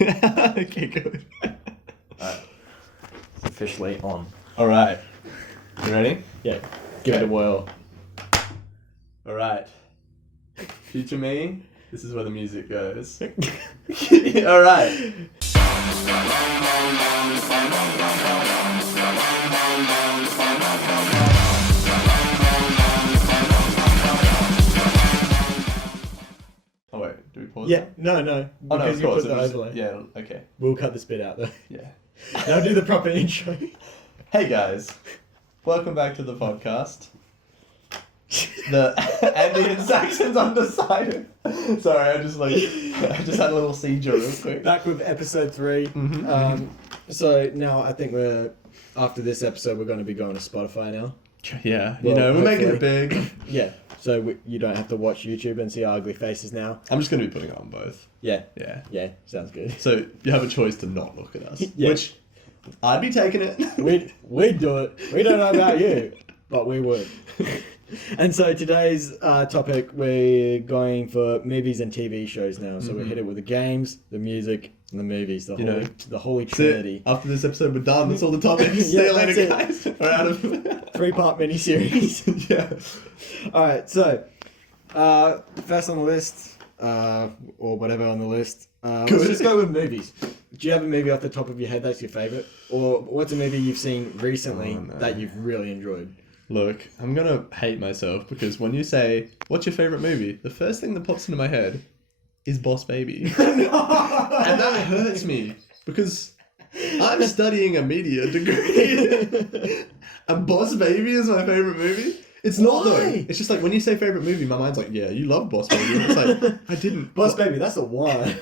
Okay, good. Alright. It's officially on. Alright. You ready? Yeah. Give it a whirl. Alright. Future me, this is where the music goes. Alright. Oh wait, do we pause? Yeah, no. Oh no, Because of you course. put the overlay. Yeah, okay. We'll cut this bit out though. Yeah. Now do the proper intro. Hey guys, welcome back to the podcast. The AnS Undecided. Sorry, I just had a little seizure real quick. Back with episode 3. Mm-hmm. So now I think after this episode we're going to be going to Spotify now. Yeah, Well, we're making hopefully. it big. Yeah. So you don't have to watch YouTube and see our ugly faces now. I'm just going to be putting it on both. Yeah. Yeah. Yeah. Sounds good. So you have a choice to not look at us. Yeah. Which, I'd be taking it. We'd do it. We don't know about you, but we would. And so today's topic, we're going for movies and TV shows now. So we hit it with the games, the music, and the movies. The holy trinity. After this episode, we're done. That's all the topics. Yeah, See you later, that's guys. We're out of 3-part miniseries. Yeah. Alright, so first on the list, or whatever on the list, let's just go with movies. Do you have a movie off the top of your head that's your favourite? Or what's a movie you've seen recently that you've really enjoyed? Look, I'm gonna hate myself because when you say, what's your favourite movie? The first thing that pops into my head is Boss Baby. And that hurts me because I'm studying a media degree. And Boss Baby is my favourite movie. It's not though. It's just like when you say favourite movie, my mind's like, yeah, you love Boss Baby. And it's like, I didn't. Boss Baby, that's a one.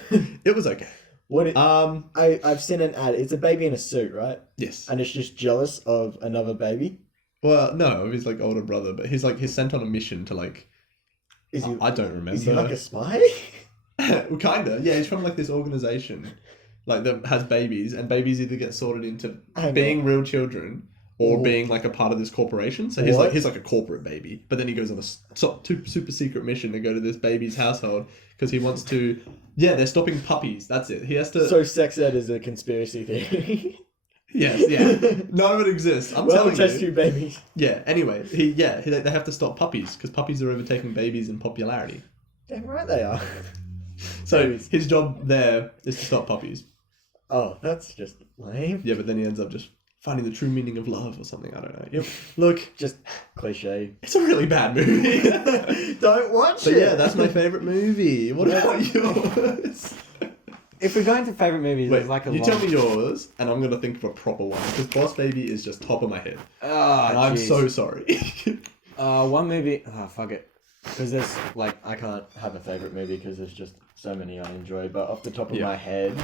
It was okay. I've seen an ad. It's a baby in a suit, right? Yes. And it's just jealous of another baby. Well, no, of his like older brother, but he's sent on a mission to like. Is he? I don't remember. Is he like a spy? Well, kinda. Yeah, he's from like this organization, like that has babies, and babies either get sorted into being real children or being like a part of this corporation. So he's like a corporate baby, but then he goes on a super secret mission to go to this baby's household because he wants to. Yeah, they're stopping puppies. That's it. He has to. So sex ed is a conspiracy theory. Yes, yeah. None of it exists. I'm telling test you. tube babies. Yeah. Anyway, they have to stop puppies because puppies are overtaking babies in popularity. Damn right they are. So his job there is to stop puppies. Oh, that's just lame. Yeah, but then he ends up just finding the true meaning of love or something. I don't know. Yep. Look, Just cliche. it's a really bad movie. Don't watch But it. yeah, that's my favorite movie. What about yours? If we're going to favorite movies, Wait, there's like a you tell me yours, and I'm gonna think of a proper one because Boss Baby is just top of my head, and I'm so sorry. One movie. Oh, fuck it. Because there's I can't have a favorite movie because there's just so many I enjoy. But off the top of my head,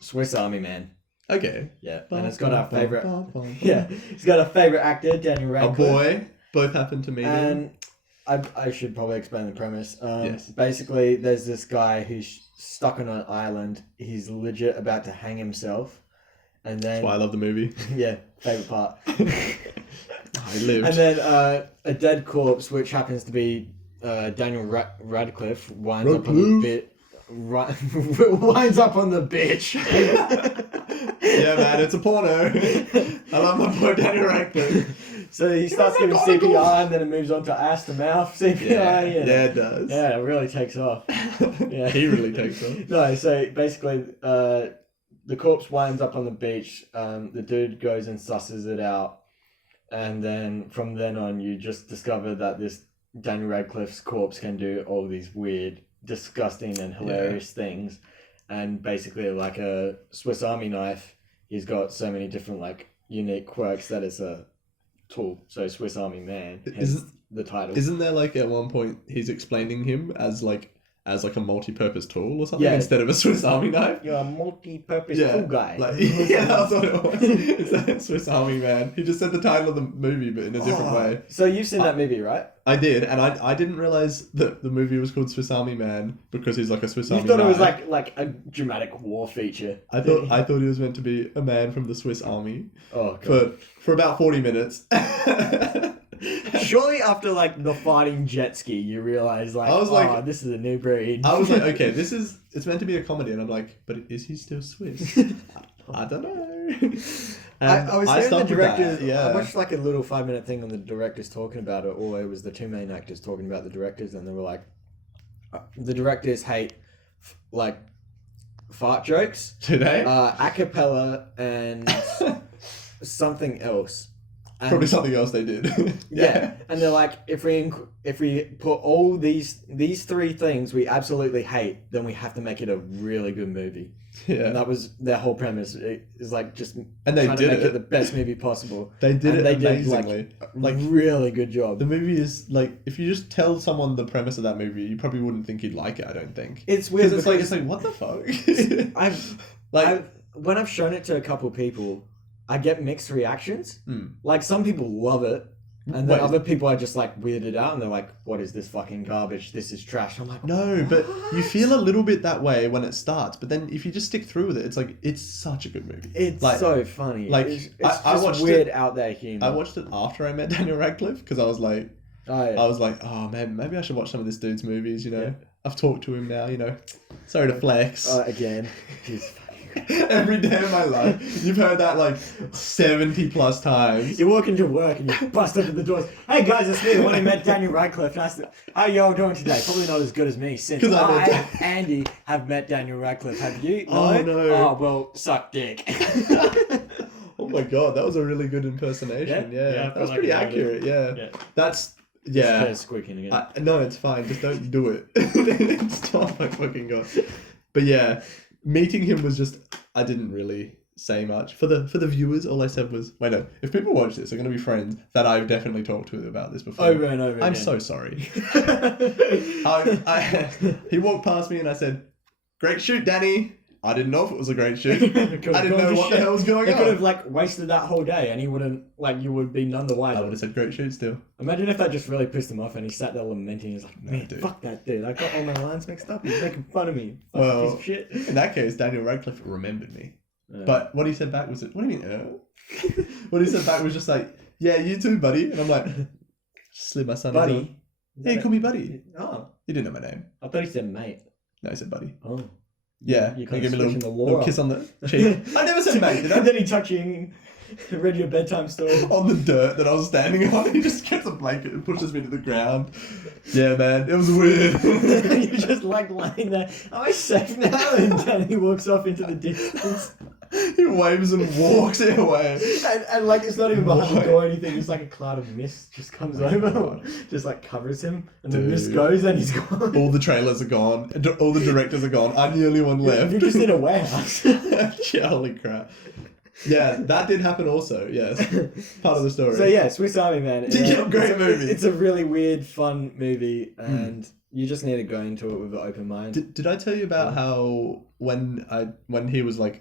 Swiss Army Man. Okay. Yeah, and it's got our favorite. Yeah, it's got a favorite actor, Daniel Radcliffe. A boy. Both happened to me. And I should probably explain the premise. Yes. Basically, there's this guy who's stuck on an island. He's legit about to hang himself, and then That's why I love the movie. yeah, favorite part. I lived. And then a dead corpse, which happens to be Daniel Radcliffe, winds up on the bit. Winds up on the bitch. Yeah, man, it's a porno. I love my boy Daniel Radcliffe. So he starts giving CPR, and then it moves on to ass to mouth CPR. Yeah, it does. Yeah, it really takes off. Yeah, He really takes off. No, so basically, the corpse winds up on the beach. The dude goes and susses it out, and then from then on, you just discover that this Daniel Radcliffe's corpse can do all these weird, disgusting, and hilarious things. And basically, like a Swiss Army knife, he's got so many different unique quirks that it's a tool. So Swiss Army Man, hence the title. Isn't there at one point he's explaining him as a multi-purpose tool or something instead of a Swiss Army knife? You're a multi-purpose tool guy. Yeah, that's what it was. It's that Swiss Army Man. He just said the title of the movie, but in a different way. So you've seen that movie, right? I did, and I didn't realize that the movie was called Swiss Army Man because he's like a Swiss Army You thought it was knife. like a dramatic war feature. I thought he was meant to be a man from the Swiss Army. Oh god. For about 40 minutes. Surely after like the fighting jet ski, you realize like, I was like, this is a new breed. I was like, okay, it's meant to be a comedy, and I'm like, but is he still Swiss? I don't know. I was hearing the directors. Yeah. I watched like a little 5-minute thing on the directors talking about it, or it was the two main actors talking about the directors, and they were like, the directors hate like fart jokes, Do they? a cappella, and something else. And, Probably something else they did. yeah, and they're like, if we put all these three things we absolutely hate, then we have to make it a really good movie. Yeah. And that was their whole premise. It is like just and they trying did to make it the best movie possible. They did and it they amazingly. Did, like really good job. The movie is like, if you just tell someone the premise of that movie, you probably wouldn't think he'd like it. I don't think. It's weird. It's like what the fuck? When I've shown it to a couple of people, I get mixed reactions. Like some people love it, and then other people are just like weirded out, and they're like, "What is this fucking garbage? This is trash." I'm like, no, what? but you feel a little bit that way when it starts, but then if you just stick through with it, it's like it's such a good movie. It's like, so funny. Like it's I just watched weird it, out there humor. I watched it after I met Daniel Radcliffe because I was like, oh man, maybe I should watch some of this dude's movies. You know, Yeah. I've talked to him now. You know, sorry to flex. Again, he's Every day of my life, you've heard that like 70+ times. You walk into work and you bust open the doors. Hey guys, it's me, the one who met Daniel Radcliffe. Nice to... How y'all doing today? Probably not as good as me, since I, Andy, have met Daniel Radcliffe. Have you? Oh no. Oh well, suck dick. Oh my god, that was a really good impersonation. Yeah, that was pretty accurate. Yeah. That's Just squeaking again. No, it's fine. Just don't do it. Stop my fucking god. But yeah, meeting him was just, I didn't really say much. For the viewers, all I said was, wait, no, if people watch this, they're going to be friends that I've definitely talked to about this before. Over and over again. I'm so sorry. He walked past me and I said, "Great shoot, Danny." I didn't know if it was a great shoot. I didn't know what the hell was going on. They could have like wasted that whole day and he wouldn't, like, you would be none the wiser. I would have said great shoot still. Imagine if that just really pissed him off and he sat there lamenting. He's like, man, dude. Fuck that dude. I got all my lines mixed up. He's making fun of me. Fucking Well, piece of shit. In that case, Daniel Radcliffe remembered me. But what he said back was, what do you mean, What he said back was just like, yeah, you too, buddy. And I'm like, slid my son. Buddy? Yeah, he called me buddy. Oh. You didn't know my name. I thought he said mate. No, he said buddy. Oh. Yeah, You he gave me a the little kiss on the cheek. I never said mate, did I? And then he touched you, read your bedtime story. On the dirt that I was standing on. He just gets a blanket and pushes me to the ground. Yeah, man, it was weird. You're just like laying there. Am I safe now? And then he walks off into the distance. He waves and walks it away. And like it's not even behind the door or anything. It's like a cloud of mist just comes over, just like covers him, and the mist goes and he's gone. All the trailers are gone. All the directors are gone. I'm the only one left. You're just in a warehouse. Yeah, holy crap. Yeah, that did happen also. Yes, part of the story. So yeah, Swiss Army Man. Great movie. It's a really weird, fun movie, and you just need to go into it with an open mind. Did I tell you about how when he was like,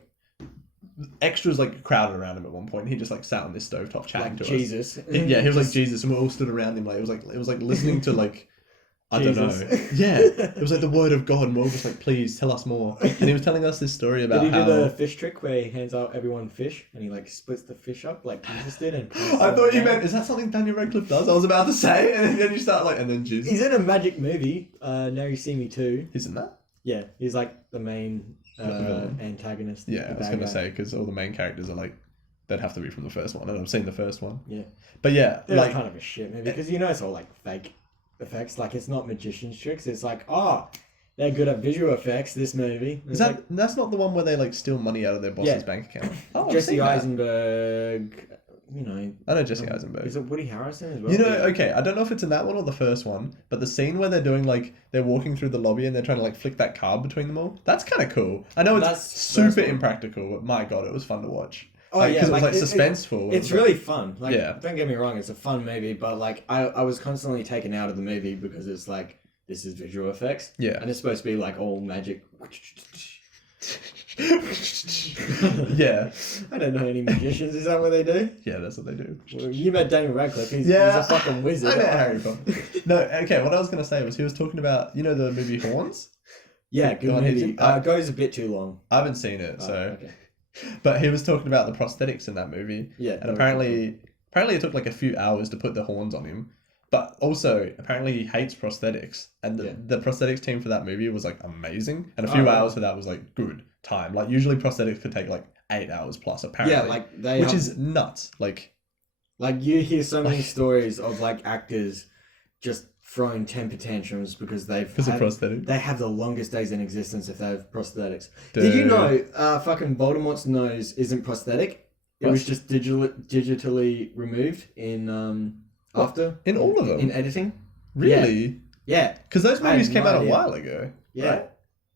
extras like crowded around him at one point, he just like sat on this stovetop chatting to Jesus. us. Yeah, he was like Jesus, and we all stood around him like it was like listening to like I don't know. Yeah, it was like the word of God, and we're all just like, please tell us more. And he was telling us this story about Did he how do the fish trick where he hands out everyone fish and he like splits the fish up like Jesus did? And I thought you meant, is that something Daniel Radcliffe does? I was about to say, and then you start like, and then Jesus. He's in a magic movie. Now You See Me Too. He's in that? Yeah, he's like the main antagonist. Yeah, I was gonna say because all the main characters are like, they'd have to be from the first one, and I've seen the first one. Yeah, but yeah, it's like kind of a shit movie because it's all like fake effects. Like it's not magician's tricks. It's like, they're good at visual effects. This movie is that like, that's not the one where they like steal money out of their boss's bank account. Oh, Jesse Eisenberg. I know Jesse Eisenberg. Is it Woody Harrelson as well? Okay, I don't know if it's in that one or the first one, but the scene where they're doing like, they're walking through the lobby and they're trying to like flick that card between them all, that's kind of cool. I know it's super impractical, but my god, it was fun to watch. Because it was like suspenseful. It's really fun. Like, don't get me wrong, it's a fun movie, but like I was constantly taken out of the movie because it's like, this is visual effects. Yeah. And it's supposed to be like all magic. Yeah. I don't know any magicians. Is that what they do? Yeah, that's what they do. Well, you met Daniel Radcliffe. He's a fucking wizard. I met Harry Potter. No, okay, what I was going to say was he was talking about, the movie Horns? Yeah, good movie. It goes a bit too long. I haven't seen it, so... Okay. But he was talking about the prosthetics in that movie. Yeah. And apparently it took like a few hours to put the horns on him. But also, apparently he hates prosthetics. And Yeah. the prosthetics team for that movie was, like, amazing. And a few hours for that was, like, good time. Like, usually prosthetics could take, like, 8 hours plus, apparently. Yeah, like they which have, is nuts. Like you hear so many stories of like actors just throwing temper tantrums because because of prosthetics. they have the longest days in existence if they have prosthetics. Did you know fucking Voldemort's nose isn't prosthetic? It was just digitally removed in after in all of them in editing. Really? Yeah. Because those movies came out a idea. while ago. Yeah. Right?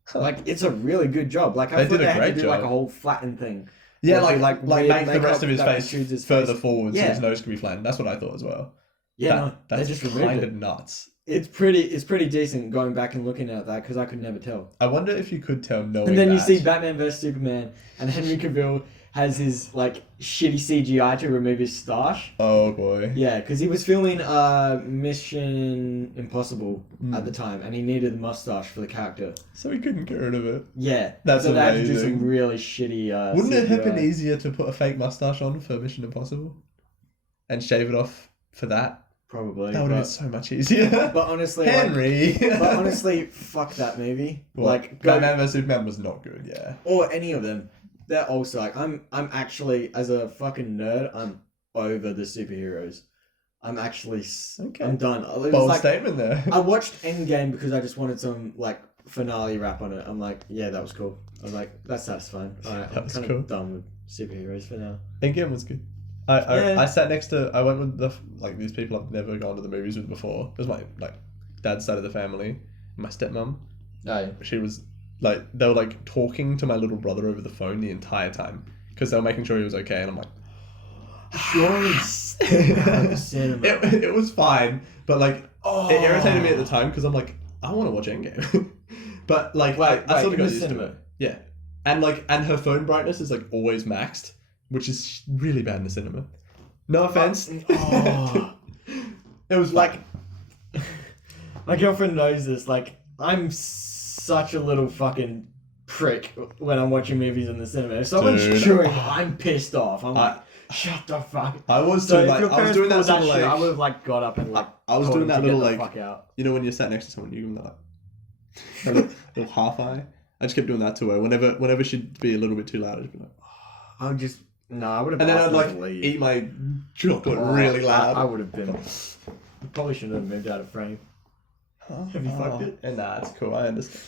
Huh. Like it's a really good job. Like I They thought did a they had great to do like job. a whole flattened thing. Yeah, Or like weird make the makeup rest of his that face protrudes his further face. forward so Yeah. his nose could be flattened. That's what I thought as well. Yeah, That's they just removed kind it. of nuts. It's pretty decent going back and looking at that because I could never tell. I wonder if you could tell knowing And then you that. see Batman vs Superman, and Henry Cavill has his like shitty CGI to remove his stash. Oh boy. Yeah, because he was filming Mission Impossible at the time, and he needed a mustache for the character. So he couldn't get rid of it. Yeah, That's so they had to do amazing. some really shitty. Wouldn't it have been CGI. easier to put a fake mustache on for Mission Impossible? And shave it off for that? Probably. That would have been so much easier. But honestly, Henry. but honestly, fuck that movie. What? Like, go, Batman vs Superman was not good. Yeah. or any of them. They're also like I'm actually as a fucking nerd, I'm over the superheroes. I'm actually Okay. I'm done. It was Bold like, statement there. I watched Endgame because I just wanted some like finale wrap on it. I'm like, yeah, that was cool. I was like, that's satisfying. Alright, That I'm was kind cool. of done with superheroes for now. Endgame was good. I sat next to. I went with these people I've never gone to the movies with before. It was my dad's side of the family. My stepmom. No. She was like they were like talking to my little brother over the phone the entire time because they were making sure he was okay, and I'm like, Surely the cinema. it was fine, but like it irritated me at the time because I'm like, I want to watch Endgame, but like I sort of got used to it. Yeah, and her phone brightness is like always maxed, which is really bad in the cinema. No offense. Oh. It was Like, my girlfriend knows this. Like, I'm such a little fucking prick when I'm watching movies in the cinema. If someone's Dude. chewing, I'm pissed off. I'm like, shut the fuck. I was So too if like your I was parents doing that pulled sort of shit, I like would have like got up and like. I was told doing them that to little get the like fuck out. you know when you're sat next to someone you give them that like little half eye. I just kept doing that to her whenever she'd be a little bit too loud. I'd just be like, I would just no. I would have. and then asked I'd them like to leave. eat my chocolate really loud. I would have been. Probably shouldn't have moved out of frame. Have you fucked it? And nah, it's cool. I understand.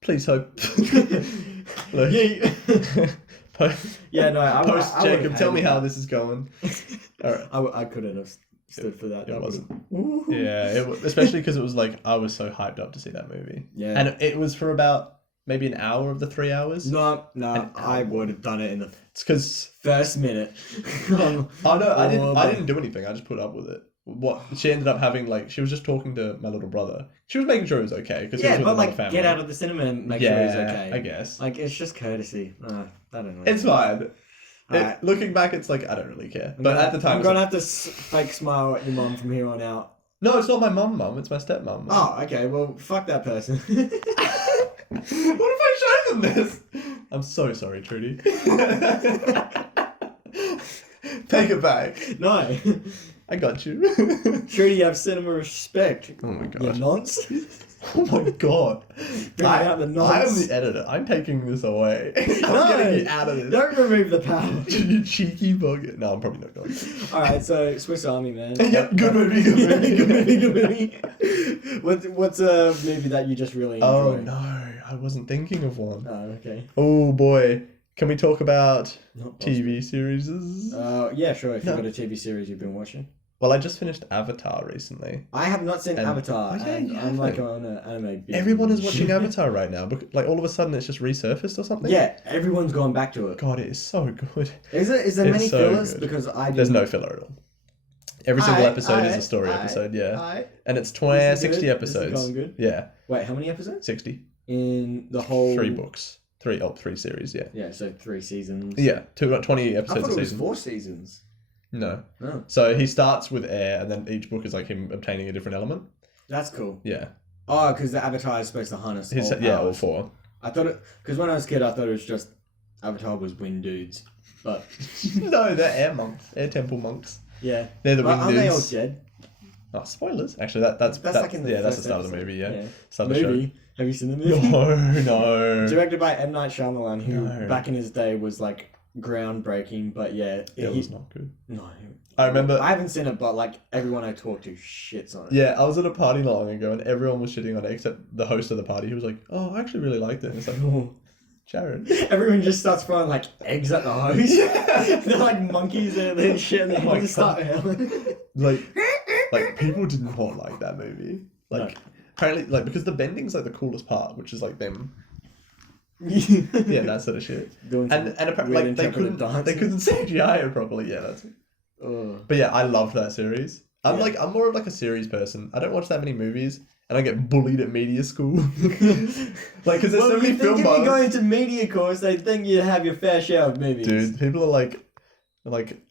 Please hope. Look. Yeah. Yeah, no. I Post I Jacob, would've tell me hated how that. this is going. All right. I couldn't have stood for that. It That wasn't. would've- Yeah, especially because it was like I was so hyped up to see that movie. Yeah. And it was for about maybe an hour of the 3 hours. No, An I hour. would have done it in the It's because first minute. oh no, I Oh, didn't do anything. I just put up with it. What she ended up having she was just talking to my little brother. She was making sure he was okay because he was Yeah, with but another like family. get out of the cinema and make sure he's okay. I guess Like it's just courtesy. I don't know. it's fine. Alright. Looking back, it's like I don't really care. I'm But gonna- at the time, I'm it's gonna like, have to fake smile at your mum from here on out. no, it's not my mum. It's my stepmom. Oh, okay. Well, fuck that person. What if I showed them this? I'm so sorry, Trudy. Take it back. No. I got you. Trudy, you have cinema respect. Oh my You gosh. nonce. Oh my god. Bring out the I am nonce. the editor. I'm taking this away. I'm No, getting you out of this. Don't remove the power. You cheeky bugger. No, I'm probably not going. Alright, so Swiss Army Man. Yep, good movie, good movie, Good movie. What's a movie that you just really enjoy? Oh no, I wasn't thinking of one. Oh, okay. Oh boy. Can we talk about Not possible. TV series? Yeah, sure. If No. you've got a TV series you've been watching. Well, I just finished Avatar recently. I have not seen And- Avatar, Oh, yeah, and you I'm like haven't. on an anime binge. Everyone is watching Avatar right now. Like all of a sudden, it's just resurfaced or something. Yeah, everyone's gone back to it. God, it is so good. Is there It's many so fillers? good. Because I There's didn't. no filler at all. Every single episode is a story episode. Yeah, Alright. and it's This is 60 good. This is episodes. going good. Yeah, Wait, how many episodes? 60. In the whole 3 books. Three series. Yeah. Yeah, so 3 seasons. Yeah, 20 I episodes thought a it was season. 4 seasons. No. Oh, So he starts with air, and then each book is like him obtaining a different element. that's cool. Yeah. Oh, because the Avatar is supposed to harness all All powers. 4. I thought it because when I was a kid, I thought it was just Avatar was wind dudes, but No, they're air monks. Air temple monks. yeah, They're the but wind aren't they all dudes. dead? Oh, spoilers. Actually, that's like in the that's the first start of the episode. movie. Yeah, Yeah. start of the show. Movie. Have you seen the movie? No. Directed by M. Night Shyamalan, who No. back in his day was like groundbreaking, but yeah, It was not good. No, I remember. I haven't seen it, but like everyone I talk to shits on it. Yeah, I was at a party not long ago and everyone was shitting on it except the host of the party who was like, "Oh, I actually really liked it." And it's like, "Oh, Jared." Everyone just starts throwing like eggs at the host. They're like monkeys and shit, and they Oh my just start howling. Like people did not like that movie. Like apparently, like because the bending's like the coolest part, which is like them. Yeah, that sort of shit. Doing And apparently like they couldn't CGI it properly. Yeah, that's. But yeah, I loved that series. I'm more of like a series person. I don't watch that many movies, and I get bullied at media school. Like, because there's so many film buffs. If you go into media course, they think you have your fair share of movies. Dude, people are like,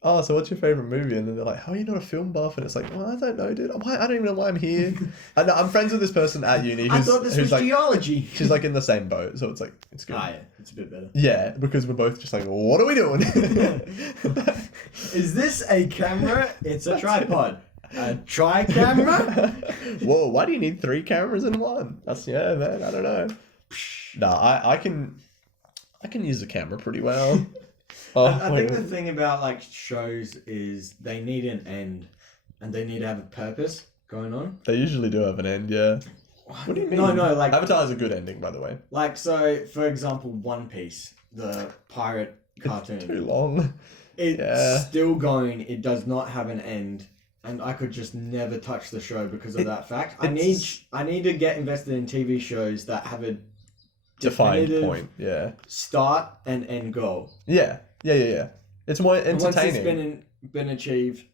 "Oh, so what's your favorite movie?" And then they're like, "How are you not a film buff?" And it's like, "Well, I don't know, dude. I don't even know why I'm here." And I'm friends with this person at uni. I thought this was like, geology. She's like in the same boat, so it's like it's good. Ah, yeah, it's a bit better. Yeah, because we're both just like, what are we doing? Is this a camera? It's a tripod. A tri-camera? Whoa, why do you need 3 cameras in one? That's man, I don't know. Nah, I can use a camera pretty well. I think the thing about like shows is they need an end and they need to have a purpose going on. They usually do have an end, yeah. What do you mean? No, like Avatar is a good ending, by the way. Like, so for example, One Piece, the pirate cartoon. Too long. It's still going. It does not have an end, and I could just never touch the show because of that fact. I need to get invested in TV shows that have a defined point. Yeah. Start and end goal. Yeah. It's more entertaining. Once it's been achieved,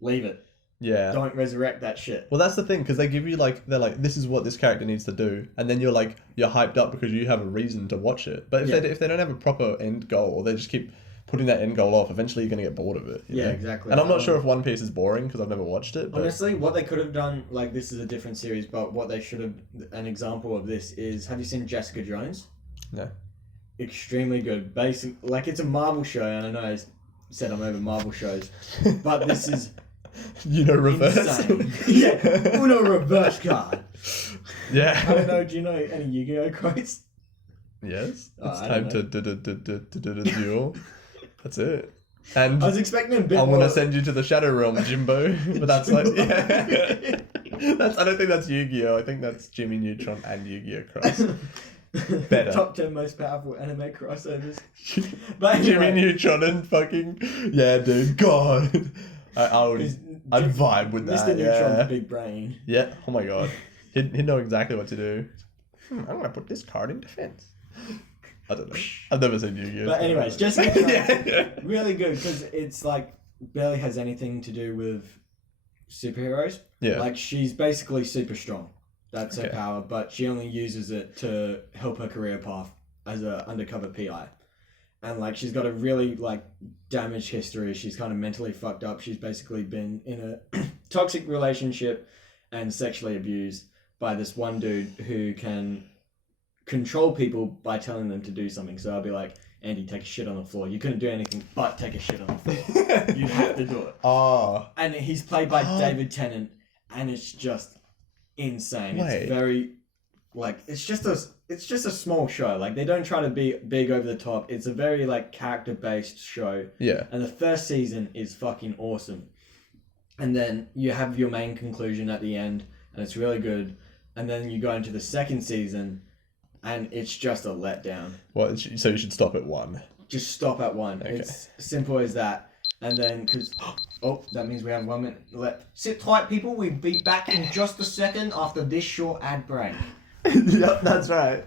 leave it. Yeah. Don't resurrect that shit. Well, that's the thing, because they give you they're like, this is what this character needs to do, and then you're hyped up because you have a reason to watch it. But if they don't have a proper end goal, or they just keep putting that end goal off, eventually you're gonna get bored of it. You know? Exactly. And I'm not sure if One Piece is boring because I've never watched it. But... honestly, what they could have done, like this is a different series, but what they should have, an example of this is, have you seen Jessica Jones? No. Extremely good. Like it's a Marvel show, and I know I said I'm over Marvel shows, but this is reverse. Insane. Yeah, Uno reverse card. Yeah. I don't know. Do you know any Yu-Gi-Oh quotes? Yes. It's time to duel. That's it. And I was expecting a bit I'm more. gonna send you to the Shadow Realm, Jimbo. But that's like, I don't think that's Yu-Gi-Oh. I think that's Jimmy Neutron and Yu-Gi-Oh cross. Better. Top 10 most powerful anime crossovers. But anyway. Jimmy Neutron and fucking dude. God, I'd vibe with that. Mr. Neutron's big brain. Yeah. Oh my god, he'd know exactly what to do. I'm gonna put this card in defense. I don't know. I've never seen Yu-Gi-Oh. But anyways, Jessica really good because it's like barely has anything to do with superheroes. Yeah. Like she's basically super strong. That's her power, but she only uses it to help her career path as an undercover PI. And like she's got a really like damaged history. She's kind of mentally fucked up. She's basically been in a toxic relationship and sexually abused by this one dude who can control people by telling them to do something. So I'll be like, Andy, take a shit on the floor. You couldn't do anything but take a shit on the floor. You have to do it. Oh. And he's played by David Tennant, and it's just insane. Wait. It's very like it's just a small show. Like they don't try to be big over the top. It's a very like character based show. Yeah. And the first season is fucking awesome. And then you have your main conclusion at the end, and it's really good. And then you go into the second season, and it's just a letdown. Well, so you should stop at 1. Just stop at 1. Okay. It's simple as that. And then, because... oh, that means we have 1 minute left. Sit tight, people. We'll be back in just a second after this short ad break. Yep, that's right.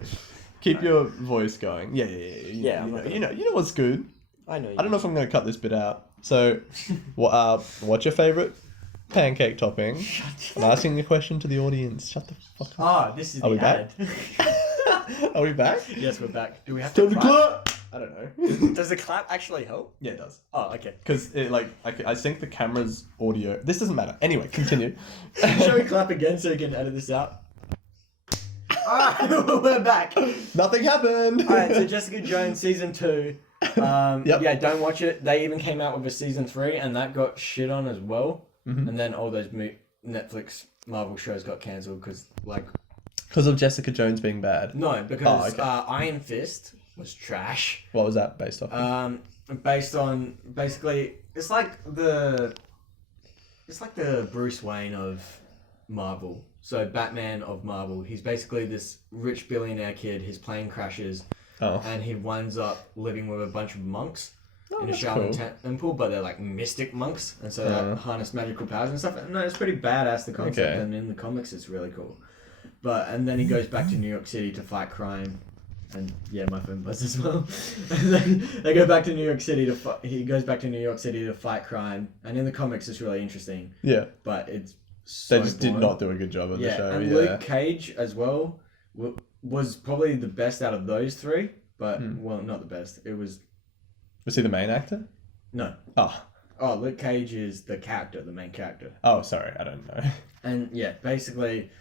Keep your voice going. Yeah. You know what's good. I know. I don't know if I'm going to cut this bit out. So, what's your favourite pancake topping? I'm asking the question to the audience. Shut the fuck up. This is the ad. Are we back? Yes, we're back. Do we have to clap? I don't know. Does the clap actually help? Yeah, it does. Oh, okay. Because I sync the camera's audio. This doesn't matter. Anyway, continue. Shall we clap again so you can edit this out? Alright, we're back. Nothing happened. Alright, so Jessica Jones season 2. Yep. Yeah, don't watch it. They even came out with a season 3, and that got shit on as well. Mm-hmm. And then all those Netflix Marvel shows got cancelled because Because of Jessica Jones being bad. no, because okay. Iron Fist was trash. What was that based off of? Based on basically it's like the Bruce Wayne of Marvel. So Batman of Marvel. He's basically this rich billionaire kid. His plane crashes, and he winds up living with a bunch of monks in a shaman temple, but they're like mystic monks, and so they harness magical powers and stuff. And no, it's pretty badass, the concept, and in the comics it's really cool. And then he goes back to New York City to fight crime. And yeah, my phone buzzed as well. And then they go back to New York City he goes back to New York City to fight crime. And in the comics, it's really interesting. Yeah. But it's they just did not do a good job of the show. And Luke Cage as well was probably the best out of those three. But, well, not the best. It was... Was he the main actor? No. Oh, Luke Cage is the main character. Oh, sorry. I don't know. And yeah, basically...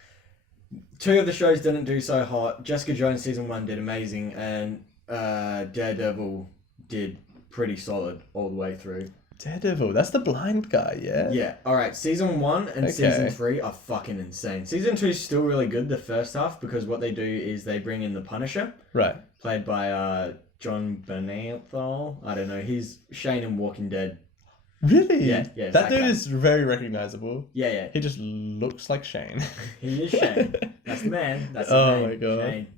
2 of the shows didn't do so hot. Jessica Jones season 1 did amazing, and Daredevil did pretty solid all the way through. Daredevil, that's the blind guy, yeah? Yeah. Alright, season 1 and season 3 are fucking insane. Season 2 is still really good, the first half, because what they do is they bring in the Punisher. Right. Played by John Bernthal. I don't know, he's Shane in Walking Dead. Really? Yeah. That dude is very recognizable. Yeah. He just looks like Shane. He is Shane. That's the man. That's his name. My god. Shane.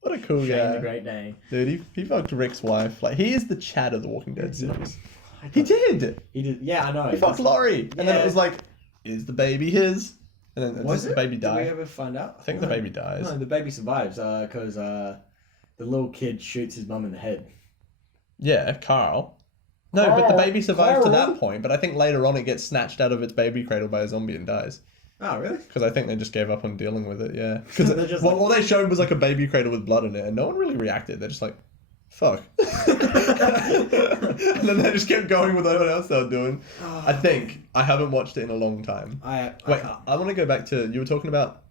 What a cool guy. Shane the Great Dane. Dude, he fucked Rick's wife. Like, he is the Chad of the Walking Dead series. He did. Yeah, I know. He fucked Laurie. And then it was like, is the baby his? And then does the baby die? Did we ever find out? I think the baby dies. No, the baby survives because the little kid shoots his mum in the head. Yeah, Carl. No, but the baby survives to that point. But I think later on it gets snatched out of its baby cradle by a zombie and dies. Oh, really? Because I think they just gave up on dealing with it, yeah. Because what they showed was like a baby cradle with blood in it, and no one really reacted. They're just like, fuck. And then they just kept going with whatever else they were doing. I think. I haven't watched it in a long time. I want to go back to, you were talking about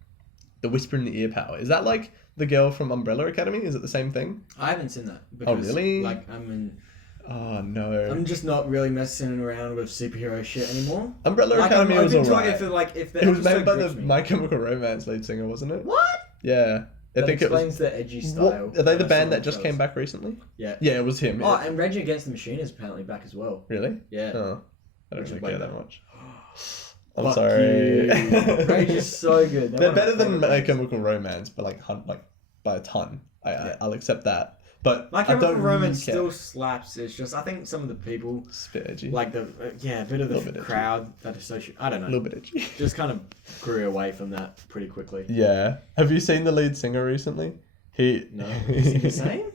the whisper in the ear power. Is that like the girl from Umbrella Academy? Is it the same thing? I haven't seen that. Because, really? Oh no! I'm just not really messing around with superhero shit anymore. Umbrella Academy was alright. If it was made by the My Chemical Romance lead singer, wasn't it? What? Yeah, I think it was. The edgy style. Are they the band that just came back recently? Yeah. Yeah, it was him. Oh, and Rage Against the Machine is apparently back as well. Really? Yeah. Oh, I don't really care that much. I'm sorry. Rage is so good. They're better than My Chemical Romance, but like by a ton. I'll accept that. But My Chemical Romance still slaps. It's just I think some of the people it's a bit edgy. Like a bit of the crowd that associate. I don't know. A little bit edgy. Just kind of grew away from that pretty quickly. Yeah. Have you seen the lead singer recently? No. Is he the same?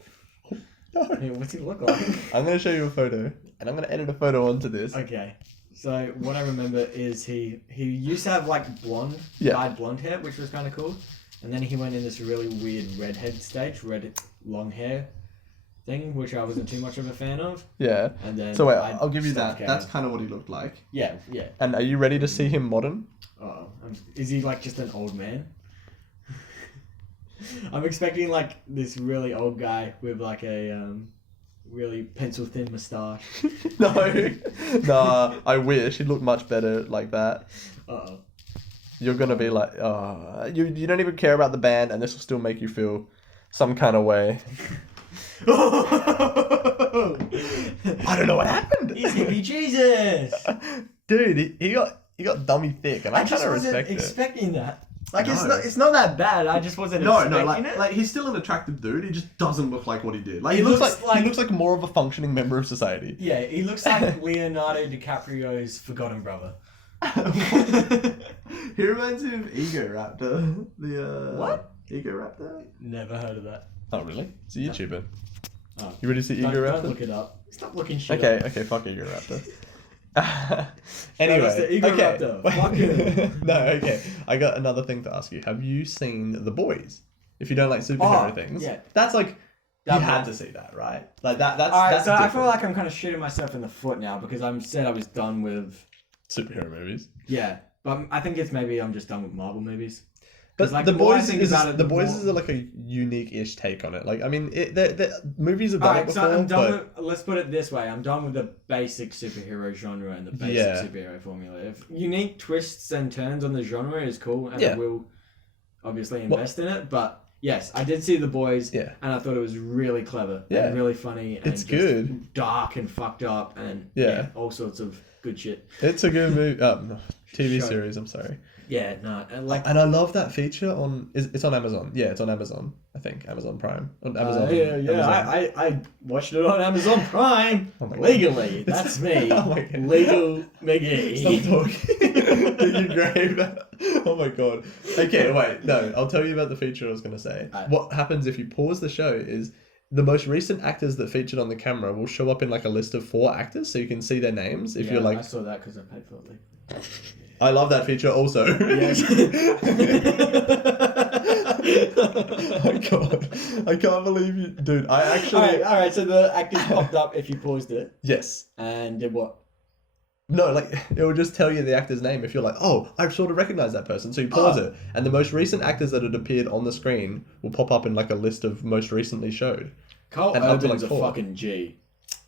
No. What's he look like? I'm gonna show you a photo, and I'm gonna edit a photo onto this. Okay. So what I remember is he used to have like dyed blonde hair, which was kind of cool. And then he went in this really weird redhead stage, long hair thing, which I wasn't too much of a fan of. Yeah. And then so wait, I'll give you that. That's kind of what he looked like. Yeah. And are you ready to see him modern? Oh, is he like just an old man? I'm expecting like this really old guy with like a really pencil thin moustache. No, I wish he'd look much better like that. Uh-oh. You're gonna be like, you don't even care about the band, and this will still make you feel some kind of way. I don't know what happened. He's hippie Jesus. Dude, he got dummy thick, and I kind of respect it. I wasn't expecting that. Like it's not that bad. I just wasn't expecting it. Like he's still an attractive dude. He just doesn't look like what he did. Like he looks like more of a functioning member of society. Yeah, he looks like Leonardo DiCaprio's forgotten brother. He reminds me of Ego Raptor. What? Ego Raptor? Never heard of that. Oh really? It's a YouTuber. Oh. You ready to see Ego Raptor? Don't look it up. Stop looking shit up. Okay, fuck Ego Raptor. Anyway, Ego Raptor. Fuck it. No, okay. I got another thing to ask you. Have you seen The Boys? If you don't like superhero things, that's like you had to see that, right? Like that's. Alright, so I feel like I'm kind of shooting myself in the foot now because I said I was done with superhero movies. Yeah, but I think it's maybe I'm just done with Marvel movies. But like, the more I boys think is about it, the the boys more- is like a unique-ish take on it. Like, I mean, movies have done Alright, it so before, I'm done but with, let's put it this way, I'm done with the basic superhero genre and the basic superhero formula. If unique twists and turns on the genre is cool, and I will obviously invest in it, but yes, I did see The Boys, and I thought it was really clever and really funny and it's just good, dark and fucked up, and all sorts of good shit. It's a good movie. TV series. I'm sorry. Yeah, no, and like, and I love that feature on. It's on Amazon. Yeah, it's on Amazon. I think Amazon Prime. On Amazon. Amazon. I watched it on Amazon Prime legally. That's me. Legal McGee. Stop talking. You grave that. Oh my god. Okay, wait. No, I'll tell you about the feature I was gonna say. What happens if you pause the show is the most recent actors that featured on the camera will show up in like a list of 4 actors, so you can see their names. If you're like, I saw that because I paid for it. I love that feature also. Yes. Oh my god. I can't believe you. Dude, I actually. Alright, so the actors popped up if you paused it. Yes. And did what? No, like, it will just tell you the actor's name if you're like, oh, I sort of recognize that person. So you pause it, and the most recent actors that had appeared on the screen will pop up in like a list of most recently showed. Carl Urban's a fucking G.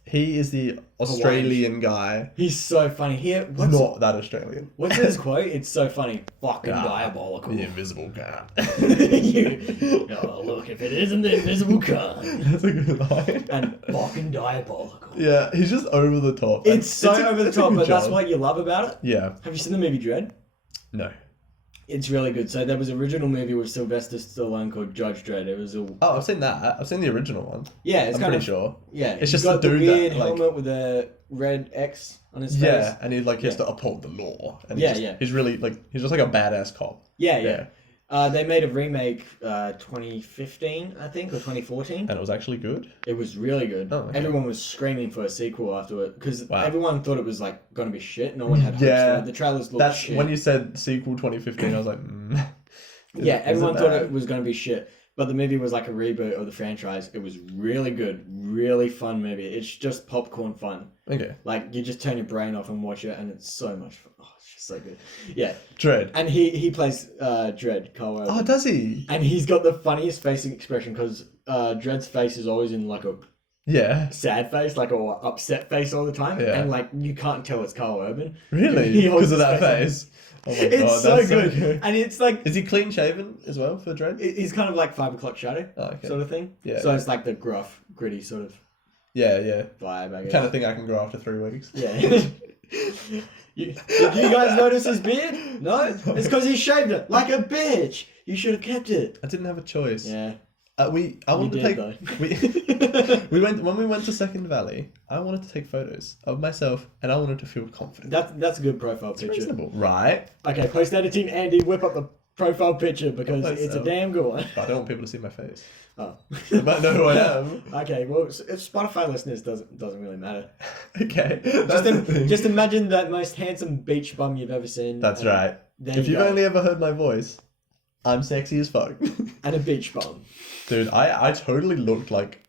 He is the Australian guy. He's so funny. Not that Australian. What's his quote? It's so funny. Fucking diabolical. The invisible guy. Oh, look, if it isn't the invisible car. That's a good line. And fucking diabolical. Yeah, he's just over the top. It's so over the top, but that's what you love about it? Yeah. Have you seen the movie Dredd? No. It's really good. So there was an original movie with Sylvester Stallone called Judge Dredd. It was a... Oh, I've seen that. I've seen the original one. Yeah, it's I'm kind pretty of... sure. Yeah. It's just got the dude the weird that, like... helmet with a red X on his face. Yeah, and he has to uphold the law. And he's really like, he's just like a badass cop. Yeah. They made a remake 2015, I think, or 2014. And it was actually good? It was really good. Oh, okay. Everyone was screaming for a sequel after it because everyone thought it was like going to be shit. No one had hopes for it. The trailers looked shit. When you said sequel 2015, I was like, everyone thought it was going to be shit. But the movie was like a reboot of the franchise. It was really good, really fun movie. It's just popcorn fun. Okay. Like, you just turn your brain off and watch it, and it's so much fun. Oh, it's just so good. Yeah. Dredd. And he plays Dredd, Carl Urban. Oh, does he? And he's got the funniest facing expression because Dredd's face is always in like a sad face, like a upset face all the time. Yeah. And like, you can't tell it's Carl Urban. Really? Because of that face? Oh my it's god, so that's good. So good. And it's like... Is he clean shaven as well for Dredd? He's kind of like 5 o'clock shadow sort of thing. Yeah. So it's like the gruff, gritty sort of vibe, I guess. Kind of thing I can grow after 3 weeks. Yeah. Did you guys notice his beard? No? It's because he shaved it like a bitch. You should have kept it. I didn't have a choice. Yeah. We went when we went to Second Valley. I wanted to take photos of myself, and I wanted to feel confident. That's a good profile picture. Reasonable, right? Okay, post editing Andy, whip up the profile picture because it's a damn good one. But I don't want people to see my face. Oh, they might know who I am. Okay, well, if Spotify listeners doesn't really matter. Okay, just imagine that most handsome beach bum you've ever seen. That's right. If you've only ever heard my voice, I'm sexy as fuck. And a beach bum. Dude, I totally looked like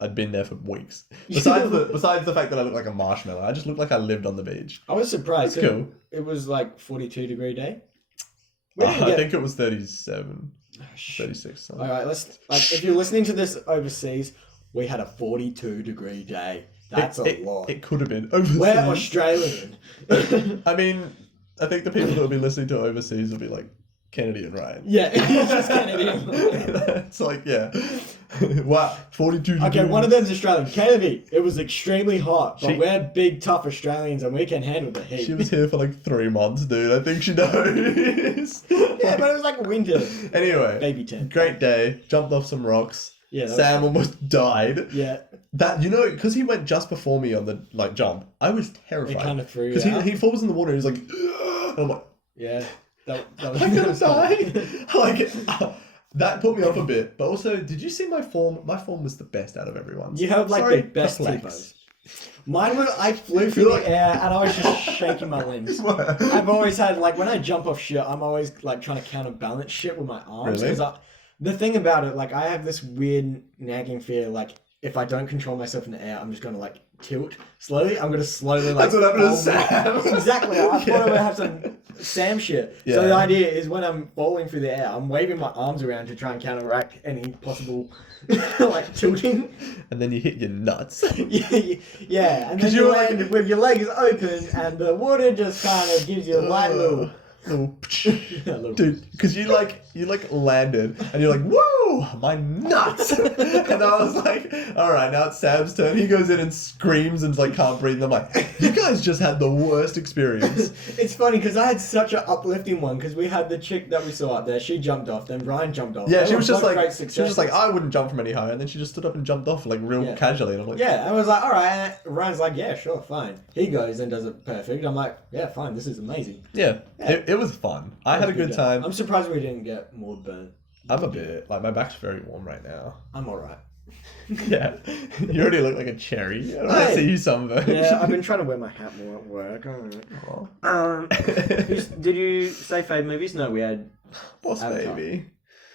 I'd been there for weeks. Besides the fact that I looked like a marshmallow, I just looked like I lived on the beach. I was surprised. That's cool. It was like 42-degree day. I think it was 37, 36. All right, if you're listening to this overseas, we had a 42-degree day. That's a lot. It could have been overseas. We're Australian. I mean, I think the people that will be listening to overseas will be like Kennedy and Ryan. Yeah, it's just Kennedy and Ryan. It's like, wow, 42 degrees. Okay, one of them's Australian. Kennedy, it was extremely hot, but we're big, tough Australians and we can handle the heat. She was here for like 3 months, dude. I think she knows. Yeah, but it was like winter. Anyway, baby tent. Great day. Jumped off some rocks. Yeah, Sam almost died. Yeah. That, because he went just before me on the jump, I was terrified. It kind of threw you Because he falls in the water and he's like, and I'm like, yeah. That was I'm gonna die. That put me off a bit. But also, did you see my form? My form was the best out of everyone's. You have the best T-pose. Mine was, I flew through the air and I was just shaking my limbs. I've always had, when I jump off shit, I'm always trying to counterbalance shit with my arms. Really? The thing about it, I have this weird nagging fear, if I don't control myself in the air, I'm just gonna like tilt slowly. I'm gonna slowly like. That's what happened to fall Sam. back. Exactly. I thought I would have some Sam shit. Yeah. So the idea is when I'm falling through the air, I'm waving my arms around to try and counteract any possible like tilting. And then you hit your nuts. Yeah, and then you land with your legs open, and the water just kind of gives you a light little. Dude, because you landed and you're like, whoa, my nuts. And I was like, all right, now it's Sam's turn. He goes in and screams and like can't breathe. And I'm like, you guys just had the worst experience. It's funny because I had such an uplifting one because we had the chick that we saw up there. She jumped off, then Ryan jumped off. Yeah, she was just like, I wouldn't jump from any higher. And then she just stood up and jumped off like real casually. And I'm like, yeah, I was like, all right. And Ryan's like, yeah, sure, fine. He goes and does it perfect. I'm like, yeah, fine. This is amazing. Yeah. It was fun. I had a good time. I'm surprised we didn't get more burnt. I'm a bit like my back's very warm right now. I'm alright. Yeah, you already look like a cherry. I want to see you sunburned. Yeah, I've been trying to wear my hat more at work. Did you say fave movies? No, we had Boss Avatar. Baby.